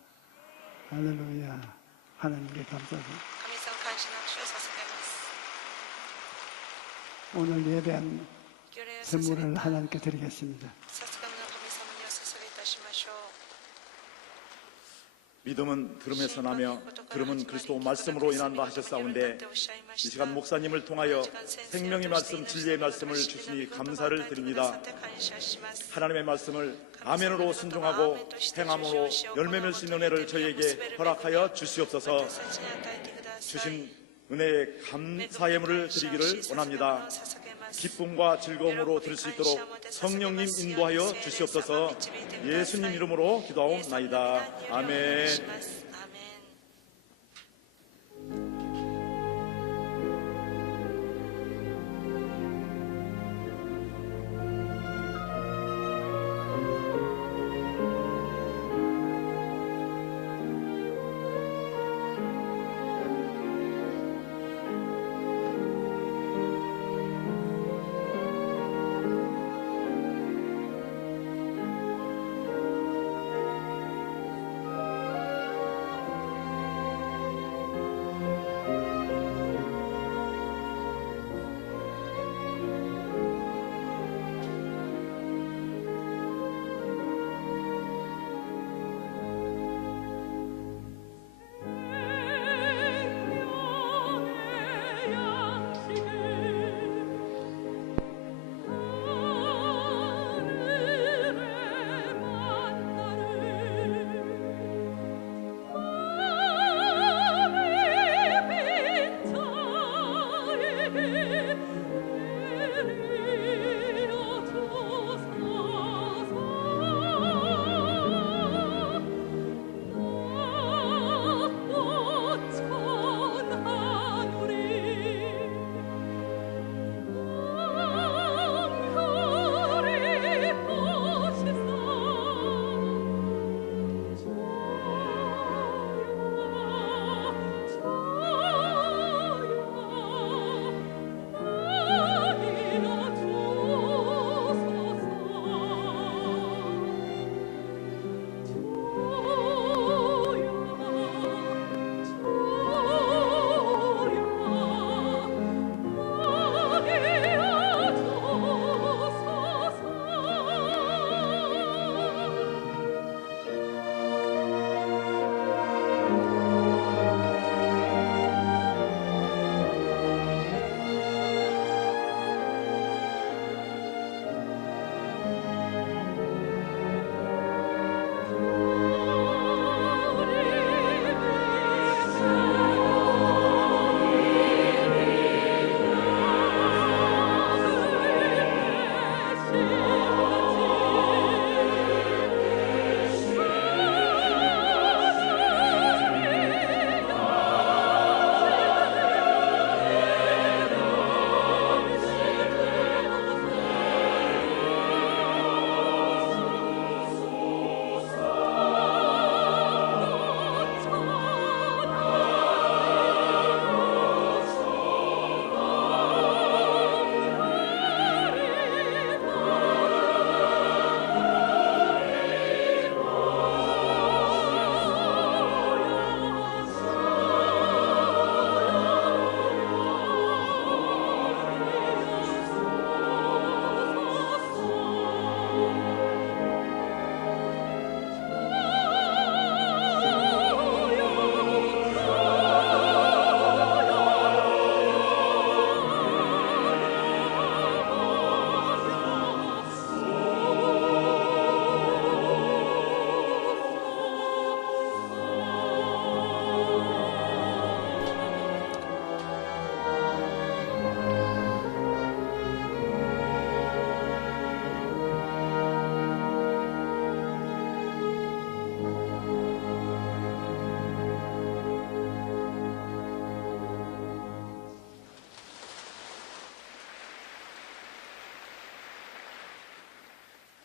할렐루야. 하나님께 감사합니다. 神様感謝の握手を捧げます。 오늘 예배한 御礼を捧げ 선물을 た 하나님께 드리겠습니다. さすがの神様にお捧げいたしましょう。 믿음은 들음에서 나며 들음은 그리스도 말씀으로 인한다 하셨사온데 이 시간 목사님을 통하여 생명의 말씀, 진리의 말씀을 주시니 감사를 드립니다. 하나님의 말씀을 아멘으로 순종하고 행함으로 열매 맺을 수 있는 은혜를 저희에게 허락하여 주시옵소서. 주신 은혜에 감사의 예물을 드리기를 원합니다. 기쁨과 즐거움으로 드릴 수 있도록 성령님 인도하여 주시옵소서. 예수님 이름으로 기도하옵나이다. 아멘.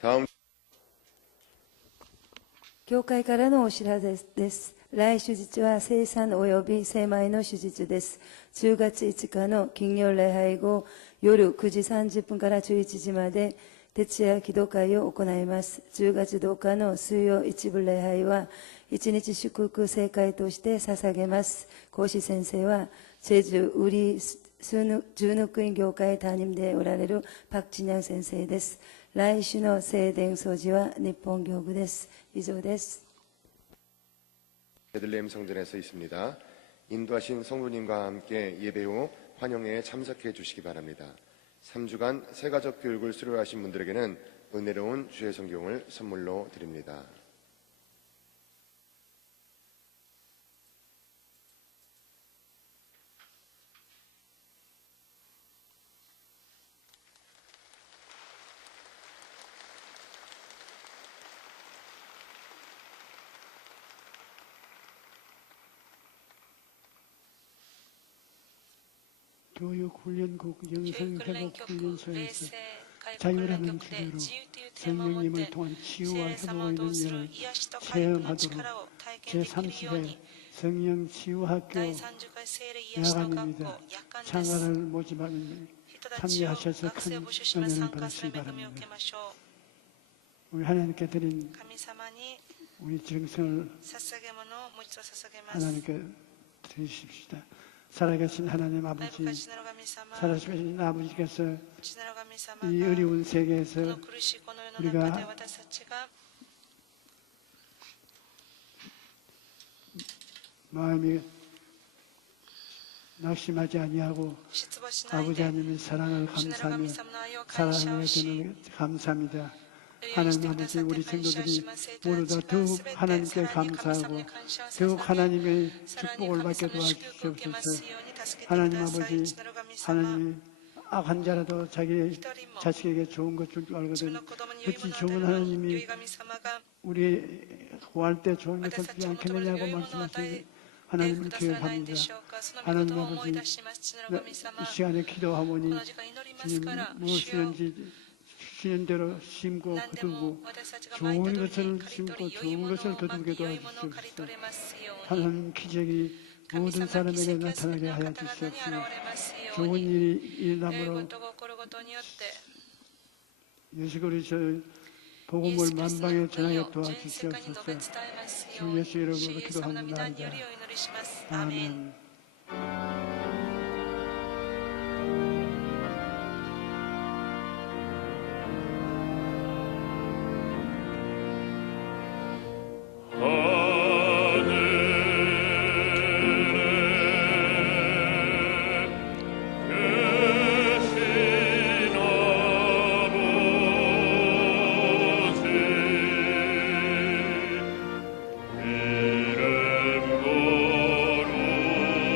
다음 教会からのお知らせです。来手術は生産及び精米の手術です。10月5日の金曜礼拝後、夜9時30分から11時まで徹夜祈祷会を行います。10月10日の水曜一部礼拝は、一日祝福聖会として捧げます。講師先生は、제주ウリ十ヌクイン業界担任でおられるパクチニャン先生です。来週の聖殿掃除は日本教部です。以上です。 베들레헴 성전에서 있습니다. 인도하신 성도님과 함께 예배 후 환영회에 참석해 주시기 바랍니다. 3주간 세가족 교육을 수료하신 분들에게는 은혜로운 주의 성경을 선물로 드립니다. 교육훈련국 영성회복훈련소에서 자유라는 주제로 성령님을 통한 치유와 회복의 능력을 체험하도록 제30회 성령 치유학교 야간입니다. 참가를 모집하는 참여하셔서 큰 은혜를 받으시기 바랍니다. 우리 하나님께 드린 우리 정성을 하나님께 드리십시다. 살아계신 하나님 아버지, 살아계신 아버지께서 이 어려운 세계에서 우리가 마음이 낙심하지 아니하고 아버지 하나님의 사랑을 감사하며 사랑을 해주는 감사합니다. 하나님 아버지 우리 성도들이 모두 다 더욱 하나님께 감사하고 더욱 하나님의 축복을 받게 도와주시옵소서. 하나님 아버지 하나님이 악한 자라도 자기 자식에게 좋은 것 줄 줄 알거든 어찌 좋은 하나님이 우리 구할 때 좋은 것을 주지 않겠느냐고 말씀하시니 하나님을 기억합니다. 하나님 아버지 이 시간에 기도하오니 주님 무엇이든지 주시는 대로 심고 거두고 좋은 것을 심고 좋은 것을 거두게 도와주시옵소서. 하나님 기적이 모든 사람에게 나타나게 하여 주시옵소서. 좋은 일이 일어남으로 예수 그리스도 복음을 만방에 전하게 도와주시옵소서. 주 예수 이름으로 기도합니다. 아멘. 이름 거룩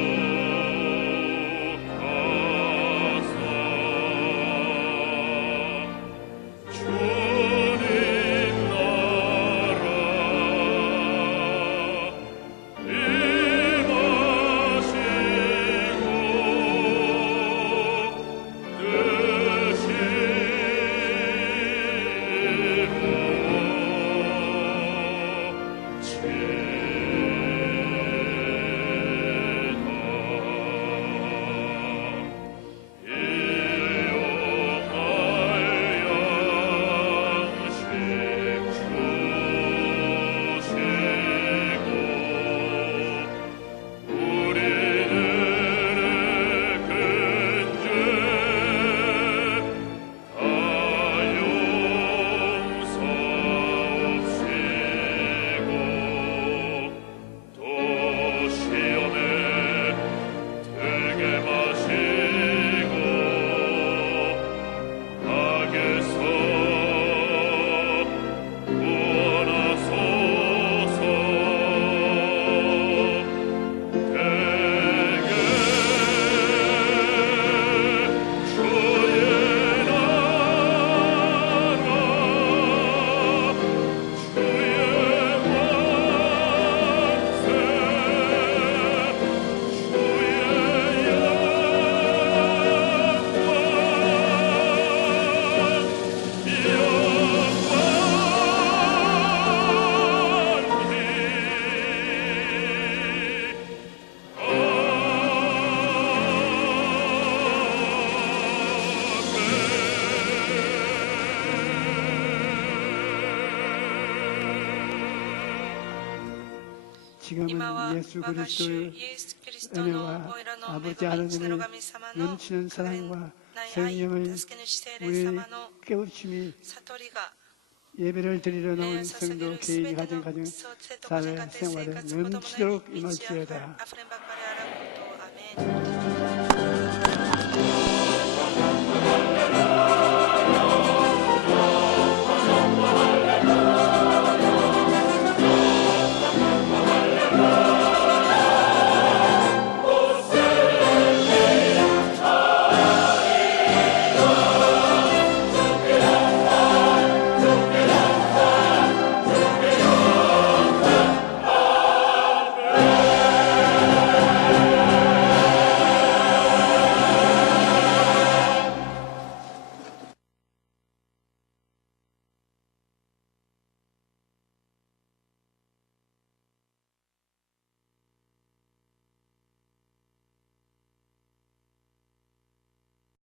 지금은 예수 그리스도의 은혜와 아버지 하나님의 넘치는 사랑과 성령의 우리 깨우침이 예배를 드리러 나온 성도 개인 가정 사회 생활에 넘치도록 임할지어다.